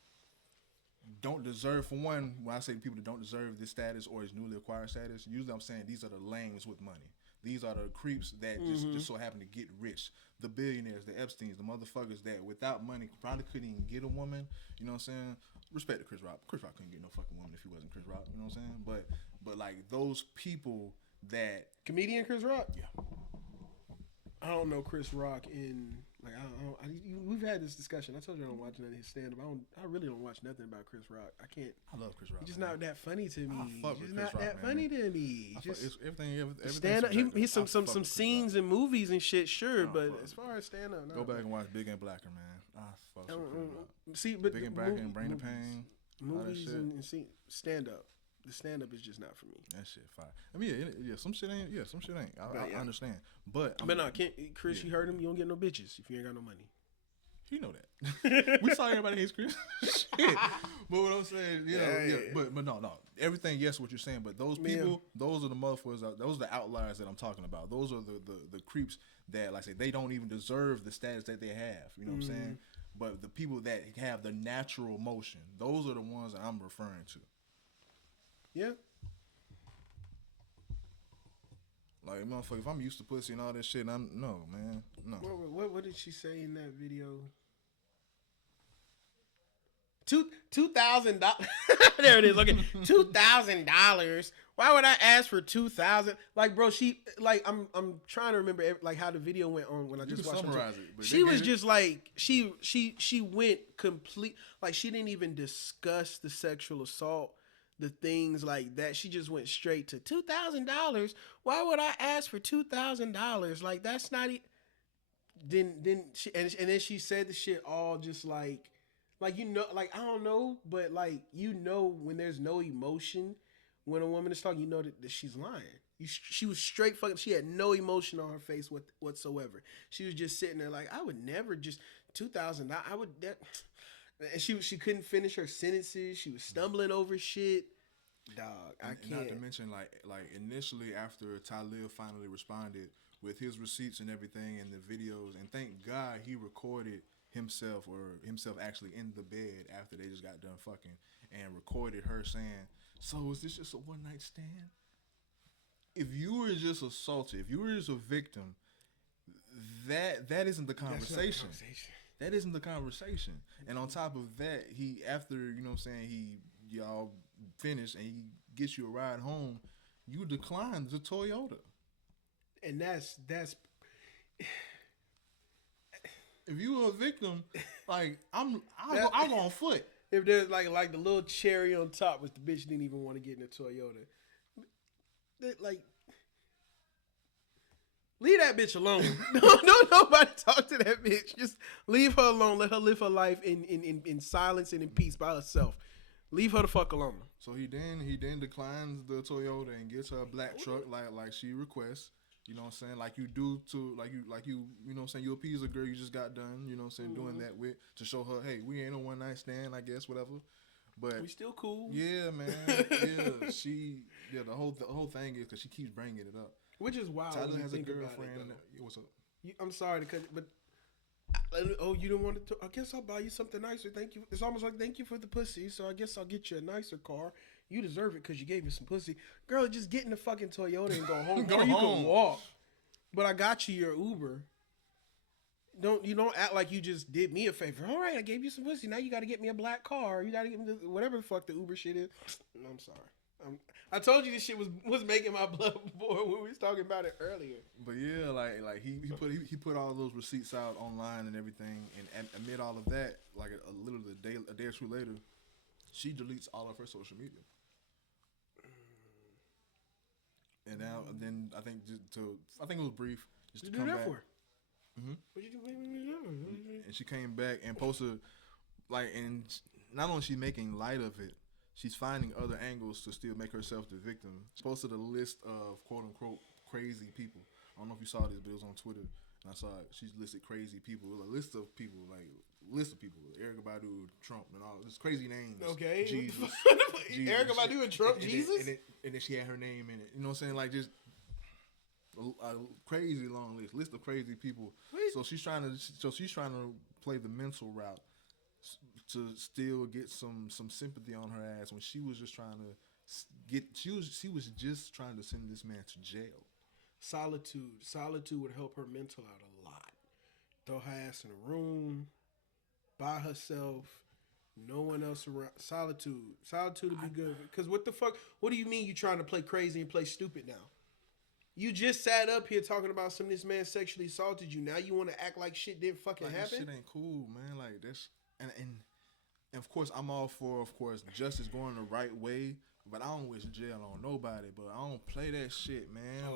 don't deserve, for one, when I say people that don't deserve this status or is newly acquired status, usually I'm saying these are the lames with money. These are the creeps that just so happen to get rich. The billionaires, the Epsteins, the motherfuckers that without money probably couldn't even get a woman. You know what I'm saying? Respect to Chris Rock. Chris Rock couldn't get no fucking woman if he wasn't Chris Rock. You know what I'm saying? But like, those people that... Comedian Chris Rock? Yeah. I don't know Chris Rock in... we've had this discussion. I told you I don't watch none of his stand-up. I really don't watch nothing about Chris Rock. I can't. I love Chris Rock. He's just not that funny to me. I fuck with He's Chris not Rock, that man. funny to me. Everything stand-up. He's some scenes in movies and shit, sure. But as far as stand-up, go back and watch Big and Blacker, man. I fuck with Chris Rock. See, but Big and Blacker and Brain of Pain. Movies and stand-up. the stand up is just not for me. That shit fire. I mean, yeah, some shit ain't. Yeah, some shit ain't. I understand, but no, Chris, you heard him. You don't get no bitches if you ain't got no money. He know that. We saw everybody hates Chris. Shit. But what I'm saying, But no. Everything, yes, what you're saying. But those people, those are the motherfuckers. Those are the outliers that I'm talking about. Those are the creeps that, like I say, they don't even deserve the status that they have. You know what I'm saying? But the people that have the natural motion, those are the ones that I'm referring to. Yeah. Like, motherfucker, if I'm used to pussy and all that shit, no. What did she say in that video? $2,000. There it is. Okay, $2,000. Why would I ask for $2,000? Like, bro, I'm trying to remember like how the video went on when I just watched it. She was just like she went complete, like she didn't even discuss the sexual assault, the things like that. She just went straight to $2,000. Why would I ask for $2,000? Like, that's not. Then she and then she said the shit all just like you know, like I don't know, but like you know when there's no emotion when a woman is talking, you know that she's lying. She was straight fucking. She had no emotion on her face whatsoever. She was just sitting there like, I would never just $2,000. I would. And she couldn't finish her sentences. She was stumbling over shit. Dog, I can't. Not to mention, like initially after Tylil finally responded with his receipts and everything and the videos, and thank God he recorded himself actually in the bed after they just got done fucking and recorded her saying, "So is this just a one night stand?" If you were just assaulted, if you were just a victim, that isn't the conversation. That isn't the conversation. And on top of that, he, after, you know what I'm saying, y'all finish and he gets you a ride home, you decline the Toyota. And that's if you were a victim, like I go on foot. If there's like the little cherry on top was the bitch didn't even want to get in a Toyota. Like, leave that bitch alone. No, nobody talk to that bitch. Just leave her alone. Let her live her life in silence and in peace by herself. Leave her the fuck alone. So he then declines the Toyota and gets her a black truck like she requests. You know what I'm saying? Like you do to you know what I'm saying, you appease a girl you just got done, you know what I'm saying, doing that with, to show her, hey, we ain't a one night stand, I guess, whatever. But we still cool. Yeah, man. Yeah, the whole thing is because she keeps bringing it up. Which is wild. Tylil has a girlfriend. What's up? I'm sorry to cut it, but you don't want to? I guess I'll buy you something nicer. Thank you. It's almost like thank you for the pussy. So I guess I'll get you a nicer car. You deserve it because you gave me some pussy. Girl, just get in the fucking Toyota and go home. Or you can walk. But I got you your Uber. You don't act like you just did me a favor. All right, I gave you some pussy. Now you got to get me a black car. You got to get me whatever the fuck the Uber shit is. I'm sorry. I told you this shit was making my blood boil when we was talking about it earlier. But yeah, like he put all those receipts out online and everything, and amid all of that, like a day or two later, she deletes all of her social media. And now, then I think it was brief. Just to come back. For? Mm-hmm. What you do? And she came back and posted, like, and not only is she making light of it, she's finding other angles to still make herself the victim. She posted a list of quote unquote crazy people. I don't know if you saw this, but it was on Twitter. And I saw it. She's listed crazy people. It was a list of people. Erykah Badu, Trump, and all this crazy names. Okay. Jesus. Erykah Badu and Trump, Jesus? And then she had her name in it. You know what I'm saying? Like, just a crazy long list of crazy people. Wait. So she's trying to play the mental route to still get some sympathy on her ass when she was just trying to she was just trying to send this man to jail. Solitude would help her mental out a lot. Throw her ass in a room by herself, no one else around. Solitude would be good. Because what the fuck? What do you mean you trying to play crazy and play stupid now? You just sat up here talking about this man sexually assaulted you. Now you want to act like shit didn't fucking happen? That shit ain't cool, man. Like, that's and of course I'm all for, of course, justice going the right way. But I don't wish jail on nobody. But I don't play that shit, man.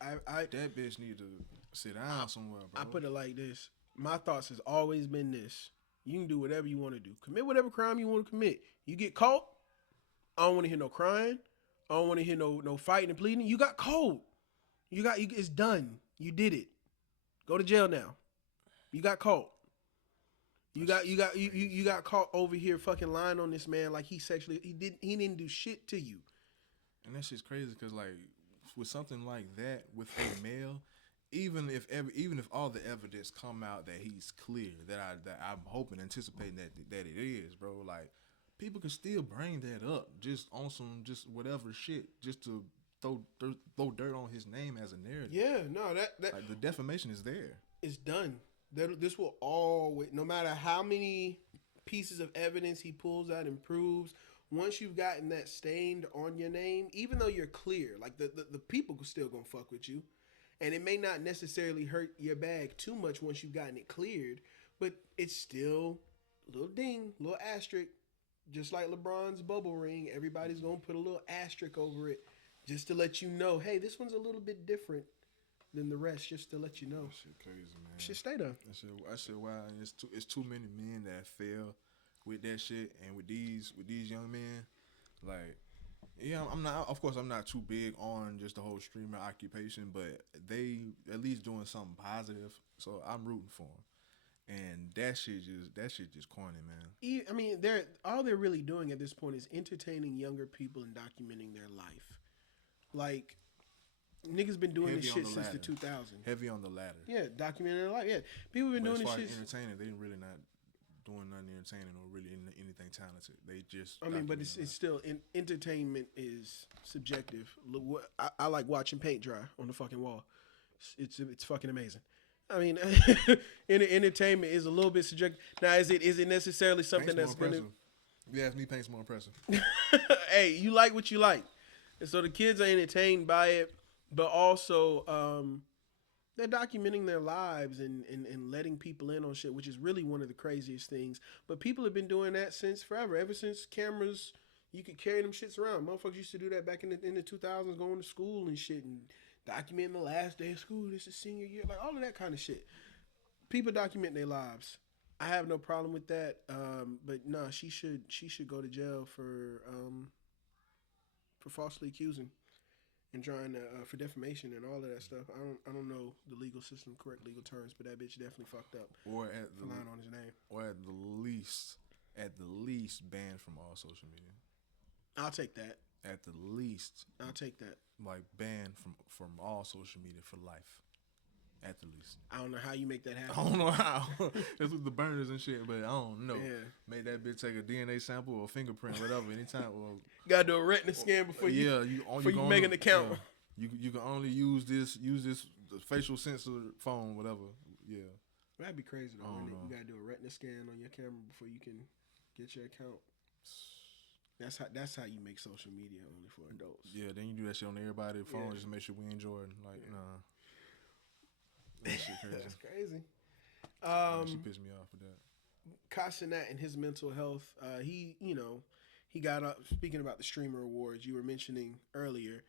That bitch need to sit down somewhere, bro. I put it like this. My thoughts has always been this. You can do whatever you want to do. Commit whatever crime you want to commit. You get caught, I don't want to hear no crying. I don't want to hear no fighting and pleading. You got cold. It's done. You did it. Go to jail now. You got caught. You got caught over here fucking lying on this man like he didn't do shit to you. And that shit's crazy because like with something like that with a male, even if all the evidence come out that he's clear, that I'm hoping, anticipating that it is, bro. Like people can still bring that up just on some just whatever shit just to throw dirt on his name as a narrative. Yeah, no, that like the defamation is there. It's done. This will always, no matter how many pieces of evidence he pulls out and proves, once you've gotten that stained on your name, even though you're clear, like the people still gonna fuck with you. And it may not necessarily hurt your bag too much once you've gotten it cleared, but it's still a little ding, a little asterisk. Just like LeBron's bubble ring, everybody's gonna put a little asterisk over it just to let you know, hey, this one's a little bit different than the rest, just to let you know. That shit crazy, man. Shit, stay there. I said, wow, it's too many men that fail with that shit, and with these young men, like, yeah, I'm not too big on just the whole streamer occupation, but they at least doing something positive, so I'm rooting for them. And that shit just corny, man. I mean, they're really doing at this point is entertaining younger people and documenting their life. Like, niggas been doing this shit since the 2000s. Heavy on the latter. Yeah, documenting their life. Yeah, people been doing this shit. As far as entertaining, they really not doing nothing entertaining or really anything talented. They just. I mean, but it's still entertainment is subjective. I like watching paint dry on the fucking wall. It's fucking amazing. I mean, entertainment is a little bit subjective. Now, is it necessarily something that's going to? If you ask me, paint's more impressive. Hey, you like what you like, and so the kids are entertained by it, but also they're documenting their lives and letting people in on shit, which is really one of the craziest things. But people have been doing that since forever. Ever since cameras, you could carry them shits around. Motherfuckers used to do that back in the 2000s, going to school and shit and documenting the last day of school. This is senior year, like all of that kind of shit. People document their lives. I have no problem with that. But no, she should go to jail for falsely accusing. And trying to for defamation and all of that stuff. I don't know the legal system, correct legal terms, but that bitch definitely fucked up. Or at the lying on his name. Or at the least banned from all social media. I'll take that. At the least, I'll take that. Like banned from all social media for life. At the least. I don't know how you make that happen. I don't know how. That's with the burners and shit, but I don't know. Yeah. Make that bitch take a DNA sample or fingerprint, whatever, anytime. Well, gotta do a retina scan before you make an account. Yeah, you can only use this facial sensor phone, whatever. Yeah. That'd be crazy though. You gotta do a retina scan on your camera before you can get your account. That's how you make social media only for adults. Yeah, then you do that shit on everybody's phone just to make sure we ain't Jourdin. Like, nah. That shit crazy. That's crazy. She pissed me off with that. Cenat and his mental health. He got up. Speaking about the streamer awards, you were mentioning earlier.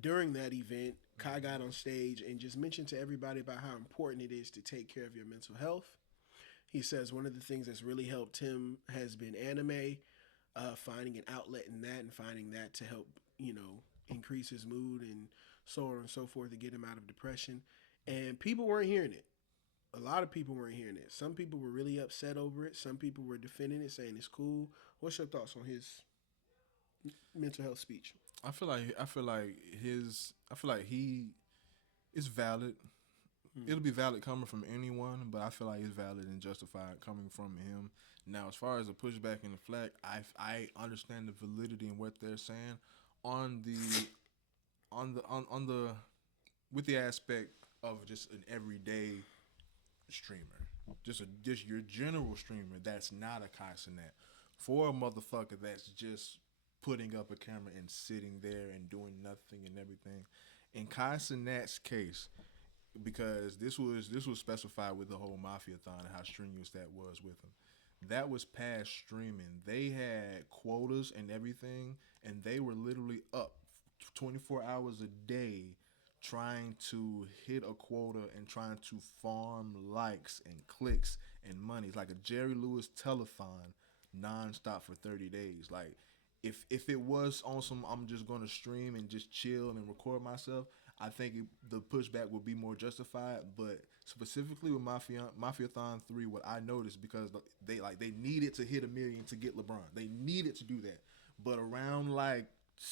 During that event, Kai got on stage and just mentioned to everybody about how important it is to take care of your mental health. He says one of the things that's really helped him has been anime, finding an outlet in that and finding that to help, increase his mood and so on and so forth to get him out of depression. And people weren't hearing it. A lot of people weren't hearing it. Some people were really upset over it. Some people were defending it, saying it's cool. What's your thoughts on his mental health speech? I feel like he is valid. It'll be valid coming from anyone, but I feel like it's valid and justified coming from him. Now, as far as the pushback and the flag, I understand the validity in what they're saying on the with the aspect of just an everyday streamer, just your general streamer that's not a Kai Cenat. For a motherfucker that's just putting up a camera and sitting there and doing nothing and everything. In Kai Cenat's case, because this was specified with the whole Mafia-thon and how strenuous that was with him. That was past streaming. They had quotas and everything, and they were literally up 24 hours a day trying to hit a quota and trying to farm likes and clicks and money. It's like a Jerry Lewis telethon nonstop for 30 days. Like, if it was on some, I'm just gonna stream and just chill and record myself, I think the pushback would be more justified. But specifically with Mafiathon 3, what I noticed, because they needed to hit 1 million to get LeBron, they needed to do that. But around like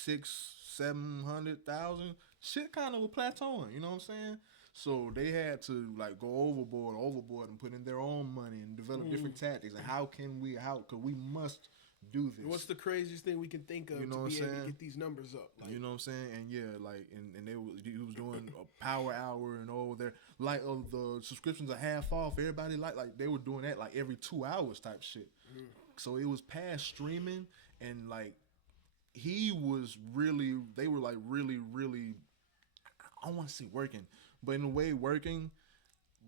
600,000-700,000, shit kind of was plateauing. You know what I'm saying? So they had to like go overboard, and put in their own money and develop different tactics. And how could we must do this? What's the craziest thing we can think of, you know, to be able to get these numbers up? Like, you know what I'm saying? And yeah, like, and he was doing a power hour and all there. Like, the subscriptions are half off. Everybody like they were doing that like every 2 hours type shit. So it was past streaming, and like they were like really, I don't want to say working, but in a way working.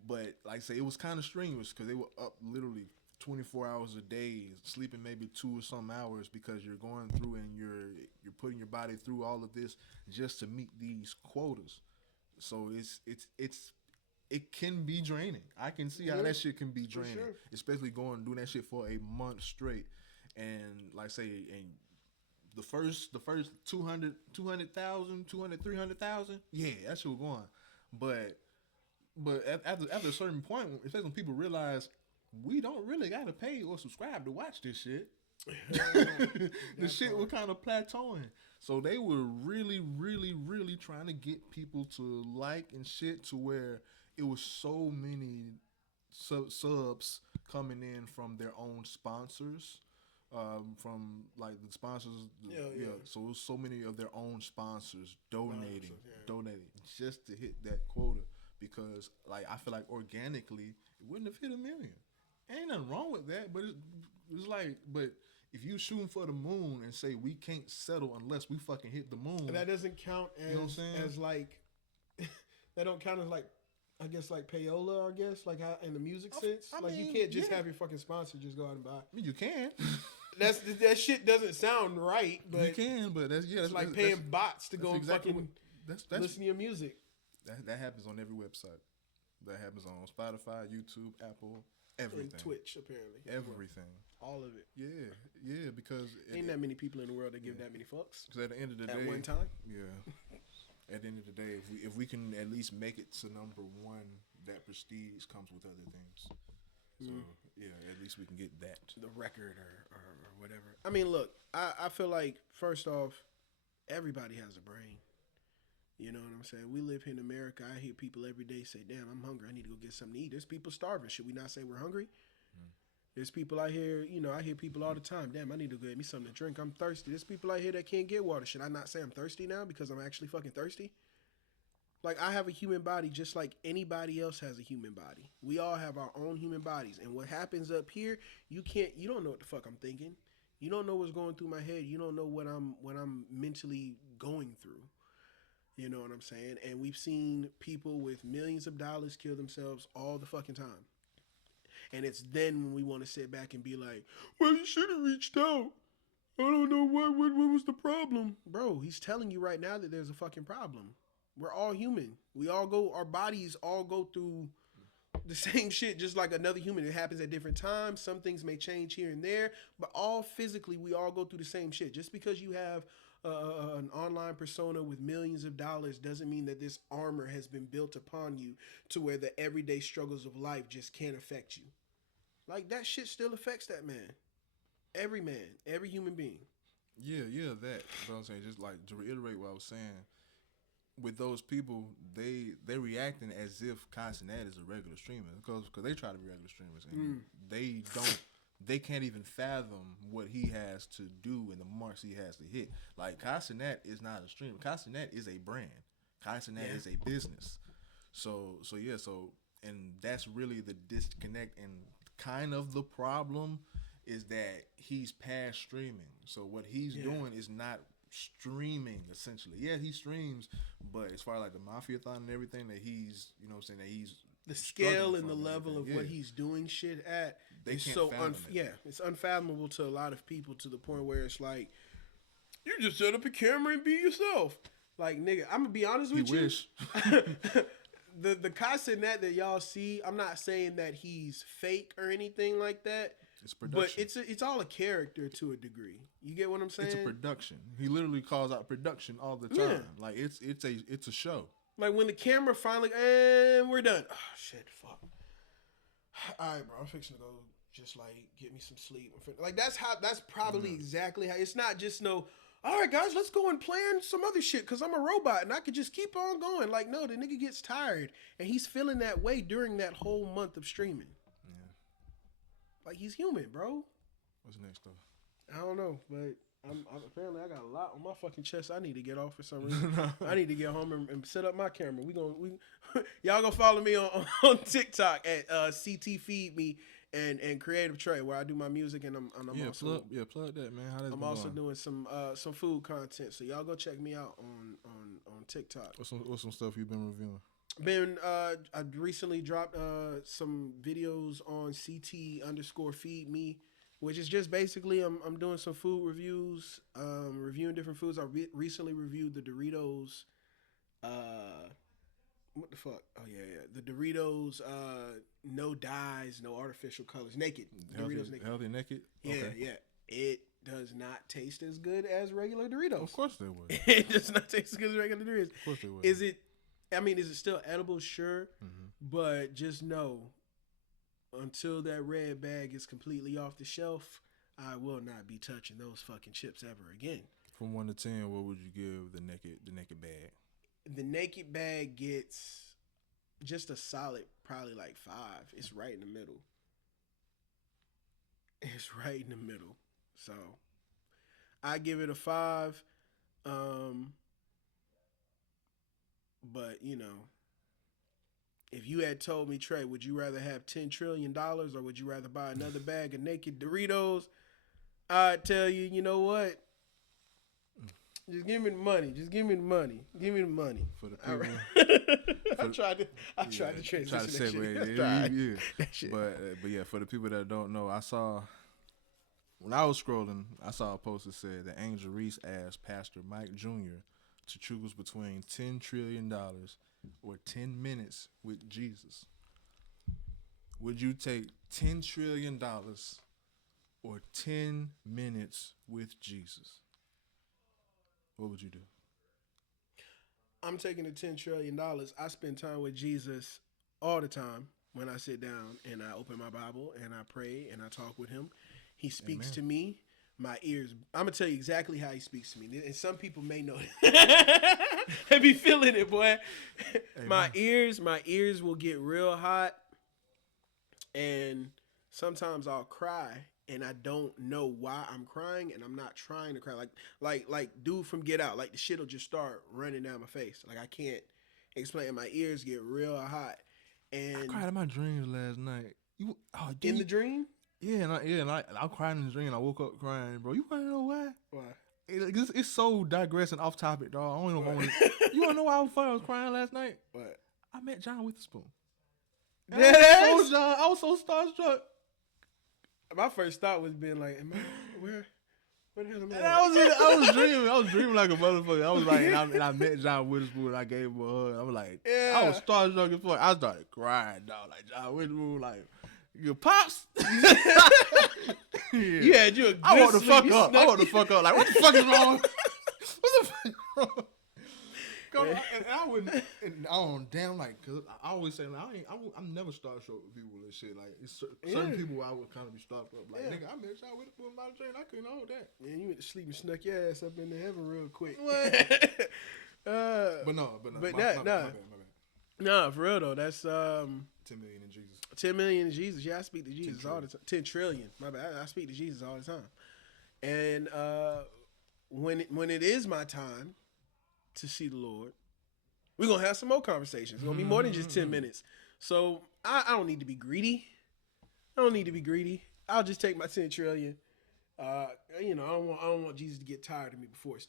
But like I say, it was kind of strenuous because they were up literally 24 hours a day, sleeping maybe 2 or some hours, because you're going through and you're putting your body through all of this just to meet these quotas. So it can be draining. I can see how that shit can be draining, especially doing that shit for a month straight. And like I say, and the first 200,000, 300,000, yeah, that shit was going. But after a certain point, especially when people realize we don't really gotta pay or subscribe to watch this shit, the shit was kind of plateauing. So they were really, really trying to get people to like and shit, to where it was so many subs coming in from their own sponsors. From like the sponsors, So it was so many of their own sponsors donating just to hit that quota, because like I feel like organically it wouldn't have hit 1 million. Ain't nothing wrong with that, but it's like, but if you shooting for the moon and say we can't settle unless we fucking hit the moon, that doesn't count as, you know what I'm saying? As like that don't count as like, I guess, like payola, I guess, like how in the music sense. I mean, you can't just have your fucking sponsor just go out and buy. I mean, you can. That shit doesn't sound right, but you can. But that's like paying bots to go and exactly fucking that's listen to your music. That happens on every website. That happens on Spotify, YouTube, Apple, everything. And Twitch, apparently. Everything. All of it. Yeah, because ain't that many people in the world that give that many fucks. Because at the end of the day, at one time. Yeah. At the end of the day, if we can at least make it to number one, that prestige comes with other things. So yeah, at least we can get that, the record or whatever. I mean, look, I feel like, first off, everybody has a brain. You know what I'm saying? We live here in America. I hear people every day say, "Damn, I'm hungry. I need to go get something to eat." There's people starving. Should we not say we're hungry? There's people out here, you know, I hear people all the time, "Damn, I need to go get me something to drink. I'm thirsty." There's people out here that can't get water. Should I not say I'm thirsty now because I'm actually fucking thirsty? Like, I have a human body just like anybody else has a human body. We all have our own human bodies. And what happens up here, you don't know what the fuck I'm thinking. You don't know what's going through my head. You don't know what I'm mentally going through. You know what I'm saying? And we've seen people with millions of dollars kill themselves all the fucking time. And it's then when we want to sit back and be like, "Well, you should have reached out. I don't know what was the problem." Bro, he's telling you right now that there's a fucking problem. We're all human. Our bodies all go through the same shit, just like another human. It happens at different times. Some things may change here and there, but all physically, we all go through the same shit. Just because you have an online persona with millions of dollars doesn't mean that this armor has been built upon you to where the everyday struggles of life just can't affect you. Like, that shit still affects that man. Every man, every human being. Yeah, that. That's what I'm saying. Just like to reiterate what I was saying, with those people, they reacting as if Cenat is a regular streamer, because they try to be regular streamers, and they can't even fathom what he has to do and the marks he has to hit. Like, Cenat is not a streamer. Cenat is a brand. Cenat is a business. So and that's really the disconnect, and kind of the problem is that he's past streaming. So what he's doing is not streaming, essentially. Yeah, he streams, but as far as like the Mafiathon and everything that he's, you know what I'm saying, that he's the scale and the level of what he's doing shit at, they can't fathom it. It's unfathomable to a lot of people, to the point where it's like, you just set up a camera and be yourself. Like, nigga, I'm gonna be honest with you. Wish. The Cenat that y'all see, I'm not saying that he's fake or anything like that. It's production. But it's all a character to a degree. You get what I'm saying? It's a production. He literally calls out production all the time. Yeah. Like it's a show. Like when the camera finally, and we're done. Oh shit, fuck. All right, bro. I'm fixing to go. Just like get me some sleep. Like that's probably exactly how. It's not just no. All right, guys, let's go and plan some other shit because I'm a robot and I could just keep on going. Like no, the nigga gets tired and he's feeling that way during that whole month of streaming. Yeah. Like he's human, bro. What's next though? I don't know, but I'm apparently I got a lot on my fucking chest. I need to get off for some reason. I need to get home and set up my camera. Y'all gonna follow me on TikTok at CT Feed Me and Creative Trey where I do my music and I'm also plug that, man. I'm also doing some food content. So y'all go check me out on TikTok. What's some stuff you've been reviewing? I recently dropped some videos on CT_Feed Me. Which is just basically I'm doing some food reviews, reviewing different foods. I recently reviewed the Doritos. What the fuck? Oh yeah. The Doritos, no dyes, no artificial colors, naked. Doritos naked. Healthy naked. Yeah, okay. yeah. It does not taste as good as regular Doritos. Of course they would. It does not taste as good as regular Doritos. Of course they would. Is it still edible? Sure, but just know. Until that red bag is completely off the shelf, I will not be touching those fucking chips ever again. From 1 to 10, what would you give the naked bag? The naked bag gets just a solid, probably like 5. It's right in the middle. It's right in the middle. So I give it a 5. But you know. If you had told me, Trey, would you rather have $10 trillion or would you rather buy another bag of naked Doritos? I'd tell you, you know what? Just give me the money. Just give me the money. Give me the money. For the people. I tried to transition. Try to segue. That shit. But yeah, for the people that don't know, when I was scrolling, I saw a post that said that Angel Reese asked Pastor Mike Jr. to choose between $10 trillion or 10 minutes with Jesus. Would you take $10 trillion or 10 minutes with Jesus? What would you do? I'm taking the $10 trillion. I spend time with Jesus all the time when I sit down and I open my Bible and I pray and I talk with him. He speaks to me. My ears. I'm gonna tell you exactly how he speaks to me, and some people may know. They be feeling it, boy. My ears will get real hot, and sometimes I'll cry, and I don't know why I'm crying, and I'm not trying to cry. Like dude from Get Out, like the shit'll just start running down my face. Like I can't explain. My ears get real hot, and I cried in my dreams last night. In the dream? Yeah, and I cried in the dream. I woke up crying, bro. You want to know why? Why? It's so digressing off topic, dog. I don't even know. You want to know why I was crying last night? What? I met John Witherspoon. I was so starstruck. My first thought was being like, where the hell am I? I was dreaming like a motherfucker. I was like, and I met John Witherspoon. And I gave him a hug. I was like, I was starstruck as fuck. I started crying, dog. Like John Witherspoon, like. Your pops? You had you a good I want to fuck up. I want to fuck up. Like, what the fuck is wrong? What the fuck is wrong? And I wouldn't, and I don't damn like, cause I always say, like, I'm never starstruck with people and shit. Like, it's certain people I would kind of be starstruck. Like, nigga, I met y'all with my train. I couldn't hold that. Man, you went to sleep and snuck your ass up into heaven real quick. What? But no. My bad. Nah, for real though. That's 10 million in Jesus. 10 million in Jesus. Yeah, I speak to Jesus all the time. 10 trillion. My bad. I speak to Jesus all the time. And when it is my time to see the Lord, we're gonna have some more conversations. It's gonna be more than just 10 minutes. So I don't need to be greedy. I'll just take my 10 trillion. I don't want Jesus to get tired of me before it's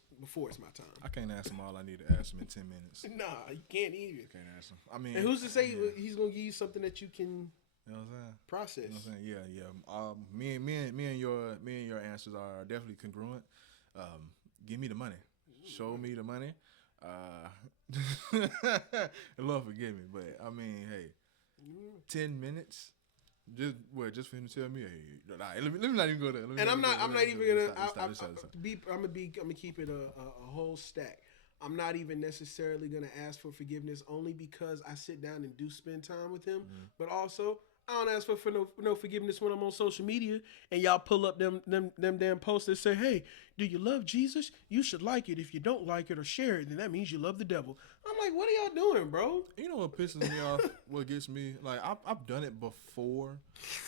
my time. I can't ask him all I need to ask him in 10 minutes. Nah, you can't either. Can't ask him. I mean, and who's to say he's gonna give you something that you can, you know what I'm saying? Process. You know what I'm saying? Yeah. Me and your answers are definitely congruent. Give me the money. Show me the money. And Lord forgive me, but I mean, hey, 10 minutes. Just for him to tell me, hey, nah, let me not even go there. I'm not even gonna. I'm gonna keep it a whole stack. I'm not even necessarily gonna ask for forgiveness only because I sit down and do spend time with him. Mm-hmm. But also, I don't ask for no forgiveness when I'm on social media and y'all pull up them damn posts that say, "Hey, do you love Jesus? You should like it. If you don't like it or share it, then that means you love the devil." I'm like, what are y'all doing, bro? You know what pisses me off? What gets me, like, I've done it before,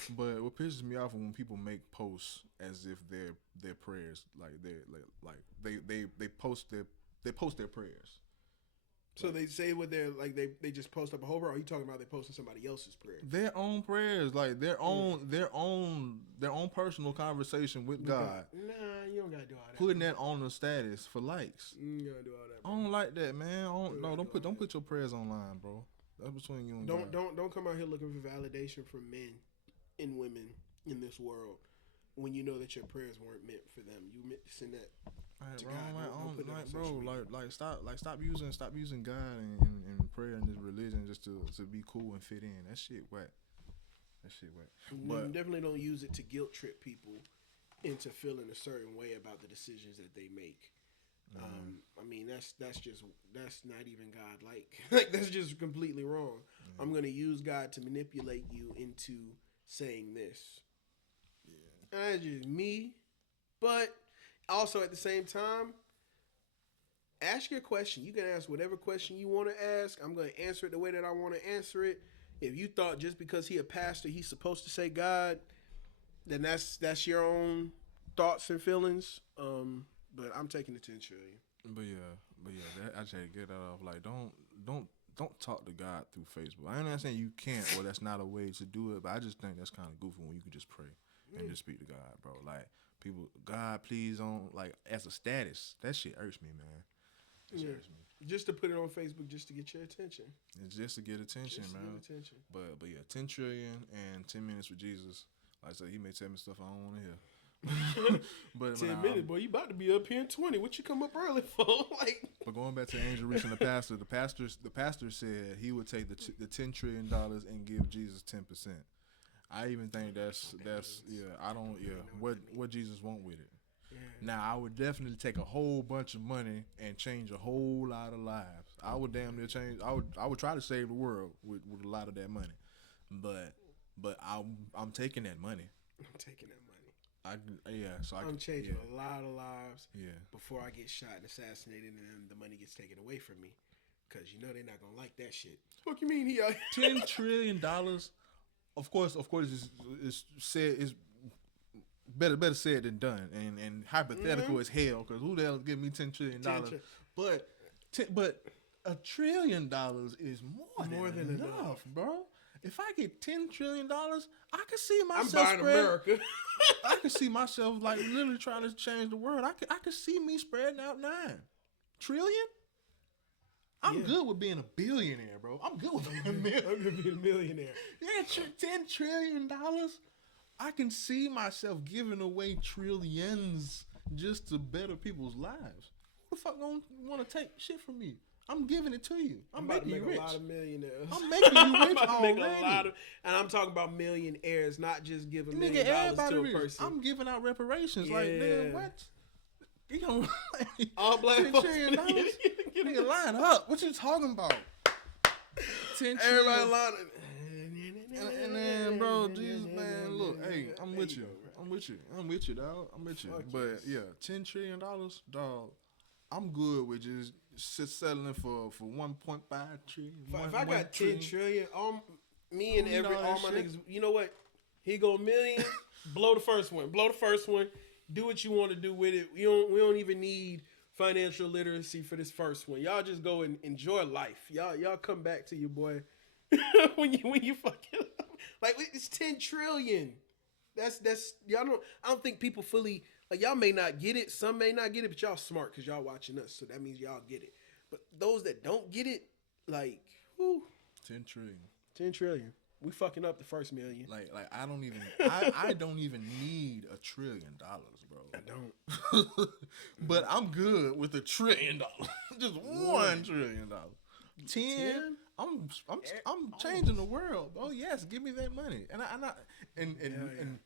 but what pisses me off is when people make posts as if they're prayers, they post their prayers. So they say what they're like. They just post up a whole. Or are you talking about they posting somebody else's prayer? Their own prayers, like their own personal conversation with God. Nah, you don't gotta do all that. Putting that on the status for likes. You gotta do all that. Bro. I don't like that, man. Don't put your prayers online, bro. That's between you and God. Don't come out here looking for validation from men and women in this world when you know that your prayers weren't meant for them. You meant to send that. Stop using God and prayer and this religion just to be cool and fit in. That shit whack. But definitely don't use it to guilt trip people into feeling a certain way about the decisions that they make. I mean that's not even God like that's just completely wrong. I'm gonna use God to manipulate you into saying this. Yeah, that's just me, but. Also, at the same time, ask your question. You can ask whatever question you want to ask. I'm going to answer it the way that I want to answer it. If you thought just because he a pastor, he's supposed to say God, then that's your own thoughts and feelings. But I'm taking the 10 trillion. But yeah, I try to get that off. Like, don't talk to God through Facebook. I'm not saying you can't, or that's not a way to do it. But I just think that's kind of goofy when you can just pray and just speak to God, bro. Like. People, God, please don't, like, as a status. That shit irks me, man. That shit irks me. Just to put it on Facebook just to get your attention. It's just to get attention, man. But yeah, 10 trillion and 10 minutes with Jesus. Like I said, he may tell me stuff I don't want to hear. But 10 minutes, boy, you about to be up here in 20. What you come up early for? Like. But going back to Angel Reese and the pastor said he would take the $10 trillion and give Jesus 10%. I even think that's what Jesus want with it. Yeah. Now I would definitely take a whole bunch of money and change a whole lot of lives. I would damn near change. I would try to save the world with a lot of that money, but I'm taking that money. I'm changing a lot of lives. Yeah. Before I get shot and assassinated, and then the money gets taken away from me, because you know they're not gonna like that shit. What you mean he $10 trillion? Of course, it's said is better said than done, and hypothetical as hell. Because who the hell give me $10 trillion? But $1 trillion is more than enough, bro. If I get $10 trillion, I can see myself. I'm buying America. I can see myself like literally trying to change the world. I can see me spreading out $9 trillion. I'm good with being a billionaire, bro. I'm good with being a millionaire. Yeah, $10 trillion. I can see myself giving away trillions just to better people's lives. Who the fuck gonna want to take shit from me? I'm giving it to you. I'm making you rich. A lot of millionaires. I'm making you rich already. And I'm talking about millionaires, not just giving $1 million to a person. I'm giving out reparations. Yeah. Like, nigga, what? You know, all black folks. Nigga, line up. What you talking about? 10 everybody line up. And then, bro, Jesus, man, look, hey, I'm with you, dog. I'm with you. But yeah, $10 trillion, dog. I'm good with just settling for 1.5 trillion. If I got 10 trillion, all my niggas, you know what? Here go $1 million. Blow the first one. Do what you want to do with it. We don't even need financial literacy for this first one. Y'all just go and enjoy life. Y'all come back to your boy when you fucking like it's 10 trillion. That's y'all don't. I don't think people fully like y'all may not get it. Some may not get it, but y'all smart because y'all watching us, so that means y'all get it. But those that don't get it, like, whoo, 10 trillion. 10 trillion. We fucking up the first million. Like I don't even need $1 trillion, bro. I don't. But I'm good with $1 trillion. Just $1 trillion. 10. I'm changing the world. Oh yes, give me that money. And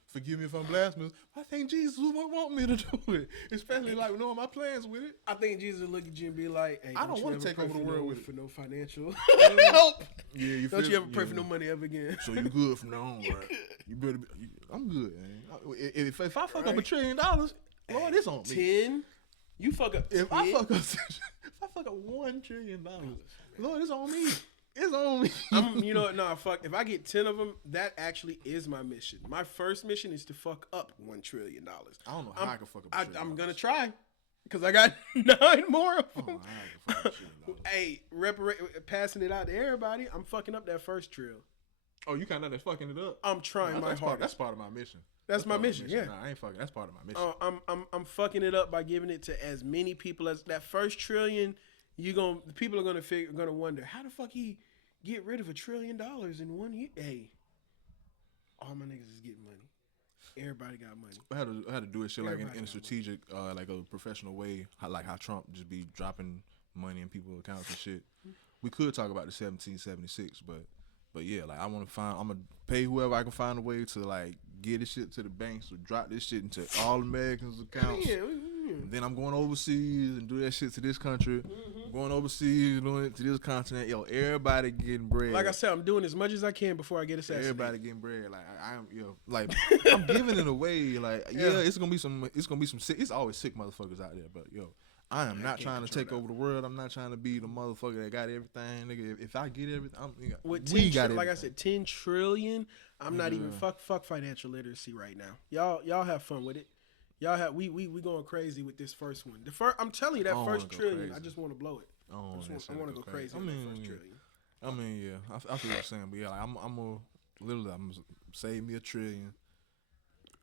forgive me if I'm blasphemous. I think Jesus would want me to do it, especially like knowing my plans with it. I think Jesus would look at you and be like, "Hey, I don't want to take over the world with for no financial help. Yeah, don't you ever pray for no money ever again? So you good from now on, right? You better. I'm good, man. If I fuck up $1 trillion, Lord, it's on me. 10. You fuck up. If I fuck up $1 trillion, Lord, it's on me. It's on me. Fuck. If I get 10 of them, that actually is my mission. My first mission is to fuck up $1 trillion. I don't know how I can fuck up $1 trillion. I'm gonna try, cause I got 9 more of them. Hey, passing it out to everybody. I'm fucking up that first trill. Oh, you kind of fucking it up. I'm trying my hardest. That's part of my mission. That's my mission. Yeah. Nah, I ain't fucking. That's part of my mission. I'm fucking it up by giving it to as many people as that first trillion. People are gonna wonder how the fuck he get rid of $1 trillion in 1 year. Hey, all my niggas is getting money. Everybody got money. I had to do it shit like in a strategic, like a professional way, like how Trump just be dropping money in people's accounts and shit. We could talk about the 1776, but yeah, like I'm gonna pay whoever I can find a way to like get this shit to the banks or drop this shit into all Americans' accounts. Yeah. Then I'm going overseas and do that shit to this country. Going overseas, doing it to this continent. Yo, everybody getting bread. Like I said, I'm doing as much as I can before I get assassinated. Everybody getting bread. Like I'm giving it away. Like it's gonna be some sick. It's always sick motherfuckers out there, but yo, I am not trying to take over the world. I'm not trying to be the motherfucker that got everything. Nigga, if I get everything, we got it. Like I said, 10 trillion. I'm not even fuck financial literacy right now. Y'all have fun with it. Y'all have we going crazy with this first one. I'm telling you, that first trillion, crazy. I just want to blow it. I want to go crazy on that first trillion. I mean, yeah, I feel what you're saying, but yeah, like, I'm gonna save me $1 trillion.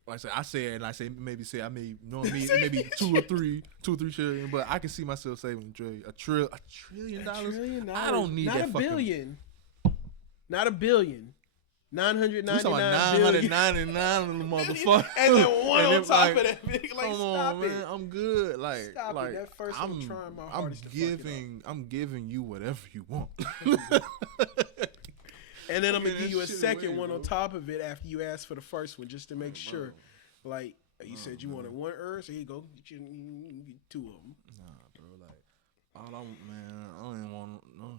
Like I said, maybe maybe 2 or 3 trillion, but I can see myself saving $1 trillion. I don't need that fucking. Not a billion. 999 billion. 999 of the motherfucker. And then one on top of that. Like, come stop on, it. Man. I'm good. Like, stop it. That first I'm trying my hardest to fuck it up. I'm giving you whatever you want. And then I'm going to give you a second one on top of it after you ask for the first one, just to make sure. Like, you said you wanted 1 so here you go. Get 2 of them. Nah, bro. Like, I don't even want no.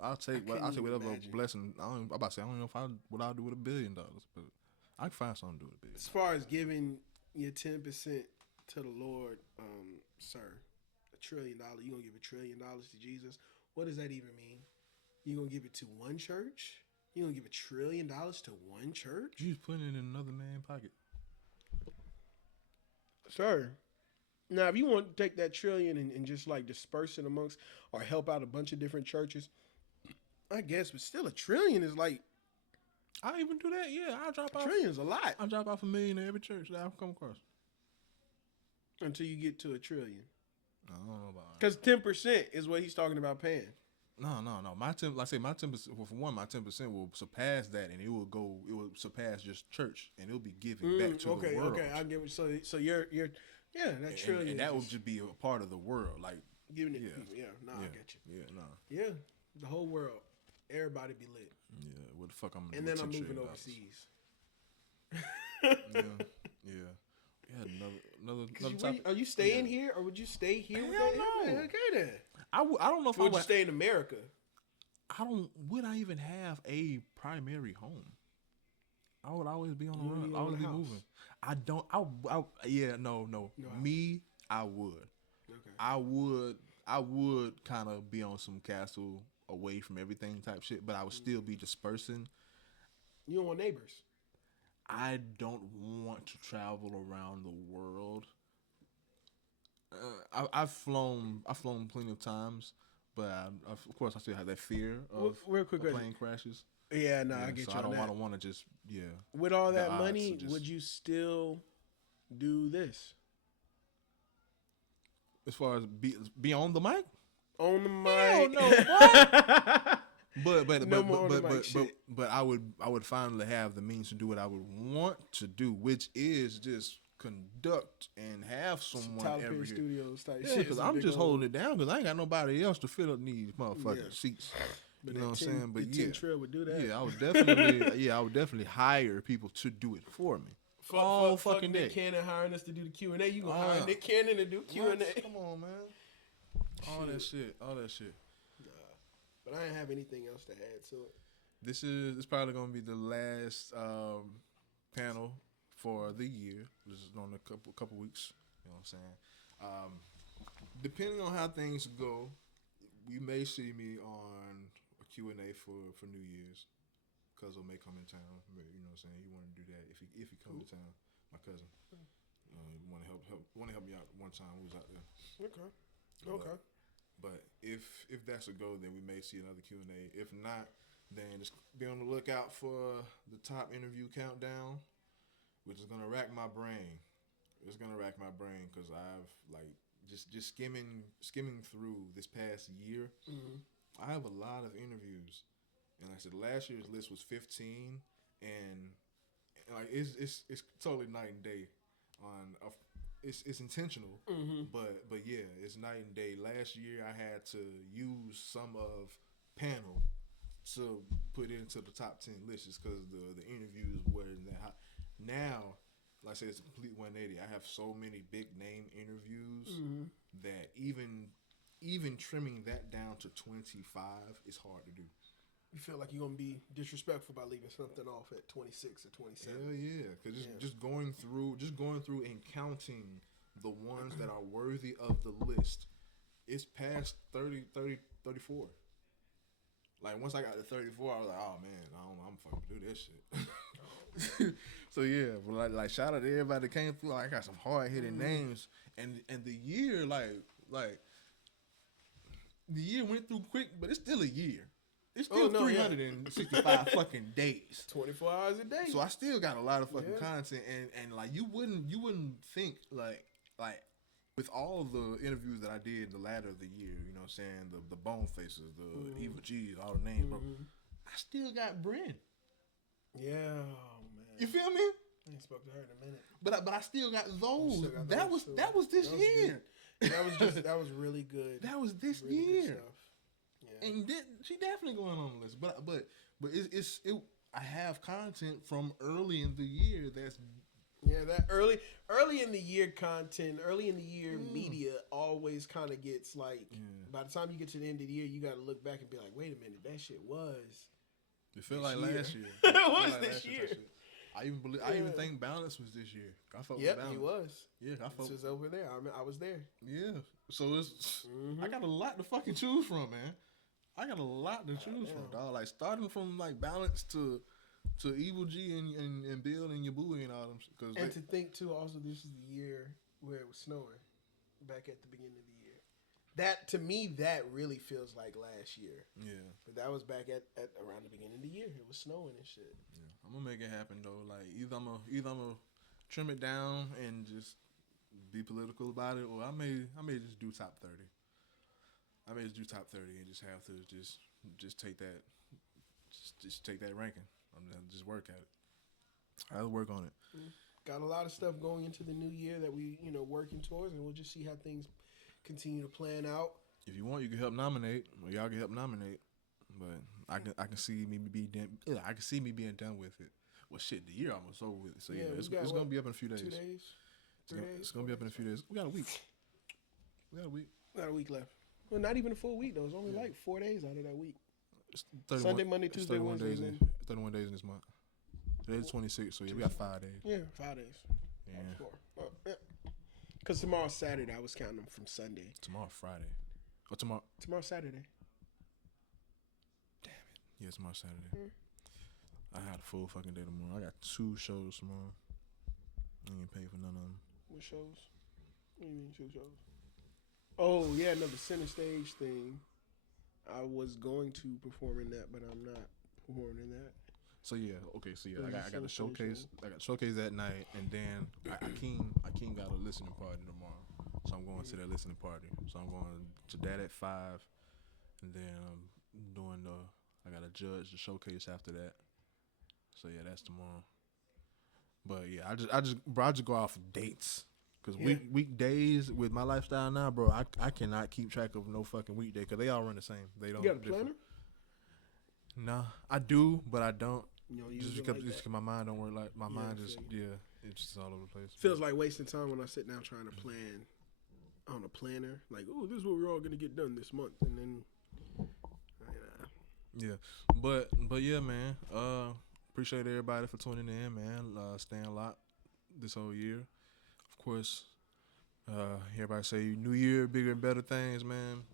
I'll take whatever blessing. I'm about to say I don't know what I'll do with $1 billion, but I can find something to do with $1 billion. As far as giving your 10% to the Lord, sir, $1 trillion. You gonna give $1 trillion to Jesus? What does that even mean? You gonna give it to one church? You gonna give $1 trillion to one church? You just putting it in another man's pocket, sir. Now, if you want to take that trillion and just like disperse it amongst or help out a bunch of different churches, I guess, but still $1 trillion is like. I even do that. Yeah, I'll drop off. $1 trillion is a lot. I'll drop off $1 million to every church that I've come across. Until you get to $1 trillion. I don't know about because 10% is what he's talking about paying. No. My 10%, my 10%. Well, for one, my 10% will surpass that, and it will surpass just church, and it'll be giving back to the world. Okay, I get what. So you're. Yeah, that trillion. And that would just be a part of the world. Like, giving it to people. Yeah, I get you. Yeah, Yeah, the whole world. Everybody be lit. Yeah, what the fuck I'm gonna and do then I'm $10 moving trillion? Overseas. Yeah. Another are you staying here, or would you stay here? Hell no. Okay, then. I don't know if would you stay in America? Would I even have a primary home? I would always be on the run. I would be moving. I don't. No. Me, I would. Okay. I would kind of be on some castle away from everything type shit, but I would still be dispersing. You don't want neighbors. I don't want to travel around the world. I've flown plenty of times, but of course I still have that fear of plane crashes. Yeah, no, I get you. I don't want to just With all that money, would you still do this? As far as be on the mic? On the mic? Hell no, but I would finally have the means to do what I would want to do, which is just conduct and have someone Tyler every Perry year. Studios type Yeah, shit. because I'm just holding it down because I ain't got nobody else to fill up these motherfucking seats. But you know what I'm saying? But the 10 Trill would do that. Yeah, I would definitely hire people to do it for me. All fucking day. Nick Cannon hiring us to do the Q&A. You gonna hire Nick Cannon to do Q&A? Come on, man. All that shit. But I didn't have anything else to add to it. It's probably gonna be the last panel for the year. This is on a couple weeks. You know what I'm saying? Depending on how things go, you may see me on a Q&A for New Year's. Cousin may come in town. You know what I'm saying? You want to do that if he come to town. My cousin. Want to help me out one time. We was out there. Okay. But if that's a go, then we may see another Q&A. If not, then just be on the lookout for the top interview countdown, which is gonna rack my brain. It's gonna rack my brain because I've like just skimming through this past year. Mm-hmm. I have a lot of interviews, and like I said, last year's list was 15, and like it's totally night and day. It's intentional, but yeah, it's night and day. Last year I had to use some of panel to put it into the top 10 lists just because the interviews weren't that hot. Now, like I said, it's a complete 180. I have so many big name interviews that even trimming that down to 25 is hard to do. You feel like you're gonna be disrespectful by leaving something off at 26 or 27. Hell yeah, because just going through and counting the ones that are worthy of the list, it's past 30, 34. Like once I got to 34, I was like, oh man, I don't know, I'm fucking do this shit. So yeah, but like shout out to everybody that came through. Like, I got some hard hitting names, and the year like the year went through quick, but it's still a year. It's still 365 fucking days. 24 hours a day. So I still got a lot of fucking content, and like you wouldn't think like with all the interviews that I did the latter of the year, you know what I'm saying, the Bone Faces, the Evil G's, all the names, bro. I still got Bryn. Yeah, oh man. You feel me? I ain't spoke to her in a minute. But I still got those. That was this year. That was really good. That was this really year. Good stuff. Yeah. And she definitely going on the list. But it's I have content from early in the year that's that early in the year content, early in the year media always kind of gets like by the time you get to the end of the year, you got to look back and be like, wait a minute, that shit was. It felt like last year. It was this year. I even think Balance was this year. I fuck with Balance. He was. Yeah, I fuck. This was over there. I was there. Yeah. So it's I got a lot to fucking choose from, man. I got a lot to choose from, dog. Like starting from like Balance to Evil G and Bill and Yabui and all them. To think too, also this is the year where it was snowing, back at the beginning of the year. That to me, that really feels like last year. Yeah. But that was back at around the beginning of the year. It was snowing and shit. Yeah, I'm gonna make it happen though. Like either I'm gonna trim it down and just be political about it, or I may just do top 30. I may just do top 30 and just have to just take that take that ranking. I'm gonna just work at it. I'll work on it. Got a lot of stuff going into the new year that we working towards, and we'll just see how things continue to plan out. If you want, you can help nominate, or y'all can help nominate. But I can see me being done with it. Well, shit, the year almost over with. So yeah, it's gonna be up in a few days. 2 days, 3 days. It's gonna be up in a few days. We got a week. Got a week left. Well, not even a full week though. It's only like 4 days out of that week. It's 31, Sunday, Monday, Tuesday, 31 Wednesday. days 31 days in this month. Today's 26, so yeah, we got 5 days. Yeah, 5 days. Yeah. Because tomorrow's Saturday. I was counting them from Sunday. Tomorrow Friday. Oh, tomorrow. Tomorrow's Saturday. Damn it. Yeah, tomorrow Saturday. I had a full fucking day tomorrow. I got 2 shows tomorrow. I ain't pay for none of them. What shows? What do you mean 2 shows? Oh, yeah, another center stage thing. I was going to perform in that, but I'm not performing in that. So yeah, okay. So yeah, I got a showcase. I got a showcase that night, and then Akeem got a listening party tomorrow. So I'm going to that listening party. So I'm going to that at 5, and then I'm doing I got to judge the showcase after that. So yeah, that's tomorrow. But yeah, I just go off of dates. Cause Yeah. weekdays with my lifestyle now, bro, I cannot keep track of no fucking weekday because they all run the same. They don't. You got a planner? Nah, I do, but I don't. You don't use Just it because like that. my mind don't work like my mind I just feel you. it's just all over the place. Feels like wasting time when I sit down trying to plan on a planner. Like, oh, this is what we're all gonna get done this month, and then Yeah, but yeah, man. Appreciate everybody for tuning in, man. Staying locked this whole year. Of course, everybody say New Year, bigger and better things, man.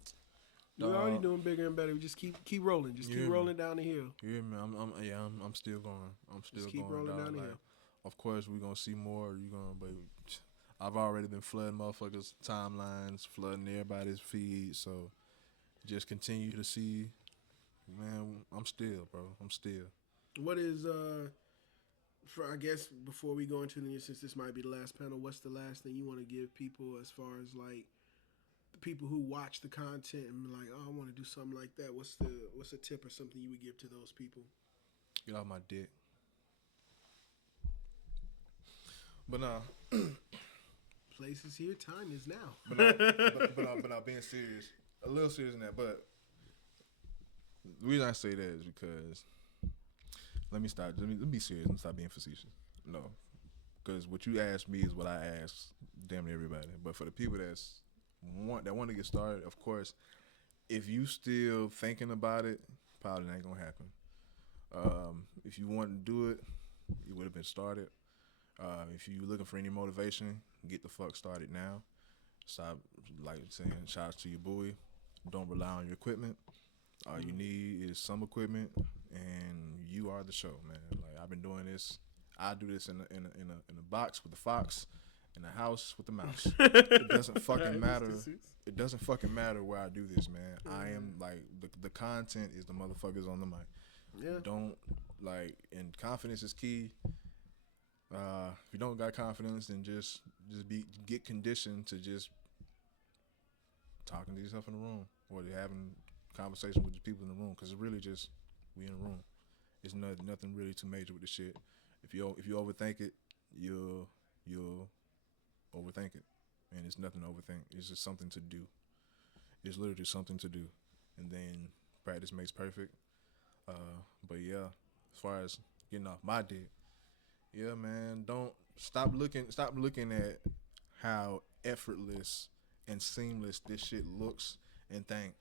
we're already doing bigger and better. We just keep rolling, just keep rolling down the hill. Yeah, man. I'm still going. I'm still Just keep going. rolling Dog. down the Like, hill. of course, we're gonna see more. but I've already been flooding motherfuckers' timelines, flooding everybody's feed. So just continue to see, man. I'm still, bro. I'm still. What is for I guess before we go into the news, since this might be the last panel, what's the last thing you want to give people as far as like the people who watch the content and be like, oh, I want to do something like that? What's the tip or something you would give to those people? Get off my dick. But nah. Place is here, time is now. but now being serious, a little serious in that. But the reason I say that is because let me be serious. Let me stop being facetious. No, because what you asked me is what I asked damn near everybody. But for the people that want to get started, of course, if you still thinking about it, probably ain't gonna happen. If you want to do it, it would have been started. If you looking for any motivation, get the fuck started now. Stop, like saying, shout out to your boy. Don't rely on your equipment. All you need is some equipment, and you are the show, man. Like, I've been doing this. I do this in a box with the fox, in a house with the mouse. It doesn't fucking matter. It doesn't fucking matter where I do this, man. I am like the content is the motherfuckers on the mic. Yeah. Don't like, and confidence is key. If you don't got confidence, then just get conditioned to just talking to yourself in the room or having conversation with the people in the room, because it's really just we in a room. It's nothing really too major with the shit. If you overthink it, you'll overthink it, and it's nothing to overthink. It's just something to do. It's literally something to do, and then practice makes perfect. But yeah, as far as getting off my dick, yeah, man, don't stop looking at how effortless and seamless this shit looks and think,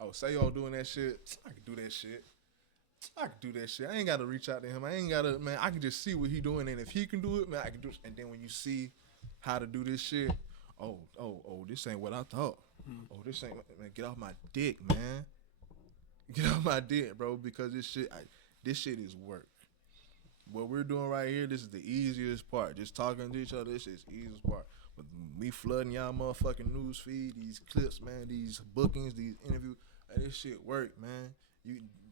oh, say y'all doing that shit, I can do that shit. I can do that shit. I ain't gotta reach out to him. I ain't gotta, man, I can just see what he doing, and if he can do it, man, I can do it. And then when you see how to do this shit, oh, this ain't what I thought. Oh, this ain't, man, get off my dick, man. Get off my dick, bro, because this shit is work. What we're doing right here, this is the easiest part. Just talking to each other, this is the easiest part. But me flooding y'all motherfucking news feed, these clips, man, these bookings, these interviews, this shit work, man.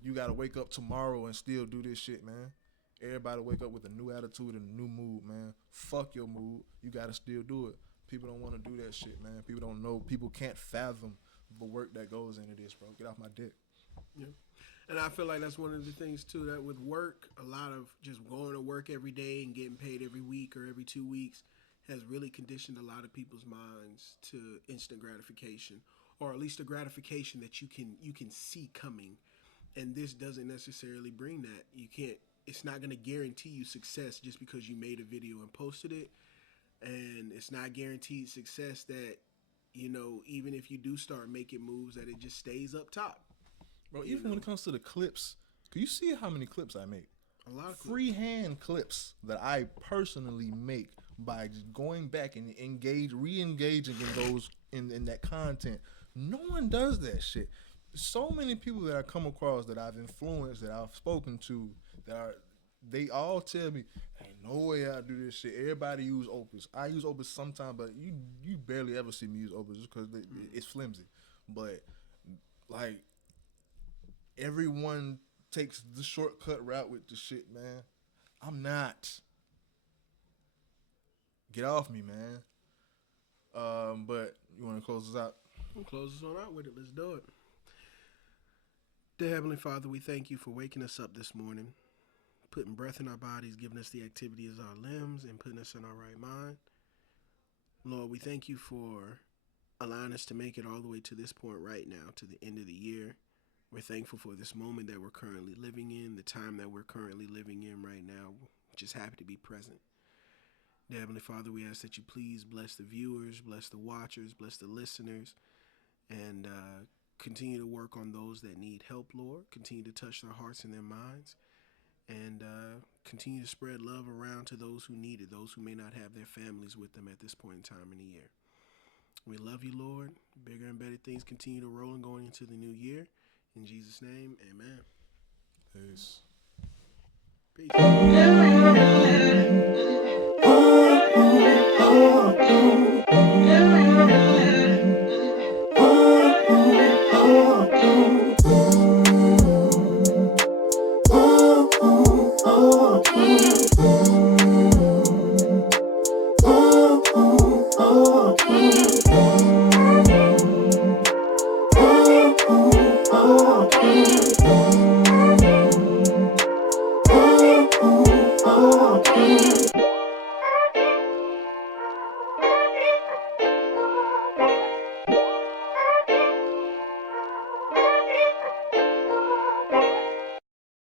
You gotta wake up tomorrow and still do this shit, man. Everybody wake up with a new attitude and a new mood, man. Fuck your mood. You gotta still do it. People don't want to do that shit, man. People don't know. People can't fathom the work that goes into this, bro. Get off my dick. Yeah. And I feel like that's one of the things too, that with work, a lot of just going to work every day and getting paid every week or every 2 weeks has really conditioned a lot of people's minds to instant gratification, or at least a gratification that you can see coming. And this doesn't necessarily bring that. You can't. It's not going to guarantee you success just because you made a video and posted it, and it's not guaranteed success that, you know, even if you do start making moves, that it just stays up top. Bro, even when it comes to the clips, can you see how many clips I make? A lot of freehand clips that I personally make by just going back and re-engaging in those in that content. No one does that shit. So many people that I come across, that I've influenced, that I've spoken to, they all tell me, "Ain't no way I do this shit." Everybody use Opus. I use Opus sometimes, but you barely ever see me use Opus just because it's flimsy. But like, everyone takes the shortcut route with the shit, man. I'm not. Get off me, man. But you want to close this out? We'll close this on out with it. Let's do it. Dear Heavenly Father, we thank you for waking us up this morning, putting breath in our bodies, giving us the activity of our limbs, and putting us in our right mind. Lord, we thank you for allowing us to make it all the way to this point right now, to the end of the year. We're thankful for this moment that we're currently living in, the time that we're currently living in right now. Just happy to be present. Dear Heavenly Father, we ask that you please bless the viewers, bless the watchers, bless the listeners, and continue to work on those that need help, Lord. Continue to touch their hearts and their minds, and continue to spread love around to those who need it, those who may not have their families with them at this point in time in the year. We love you, Lord. Bigger and better things continue to roll and going into the new year. In Jesus' name, amen. Peace. Peace.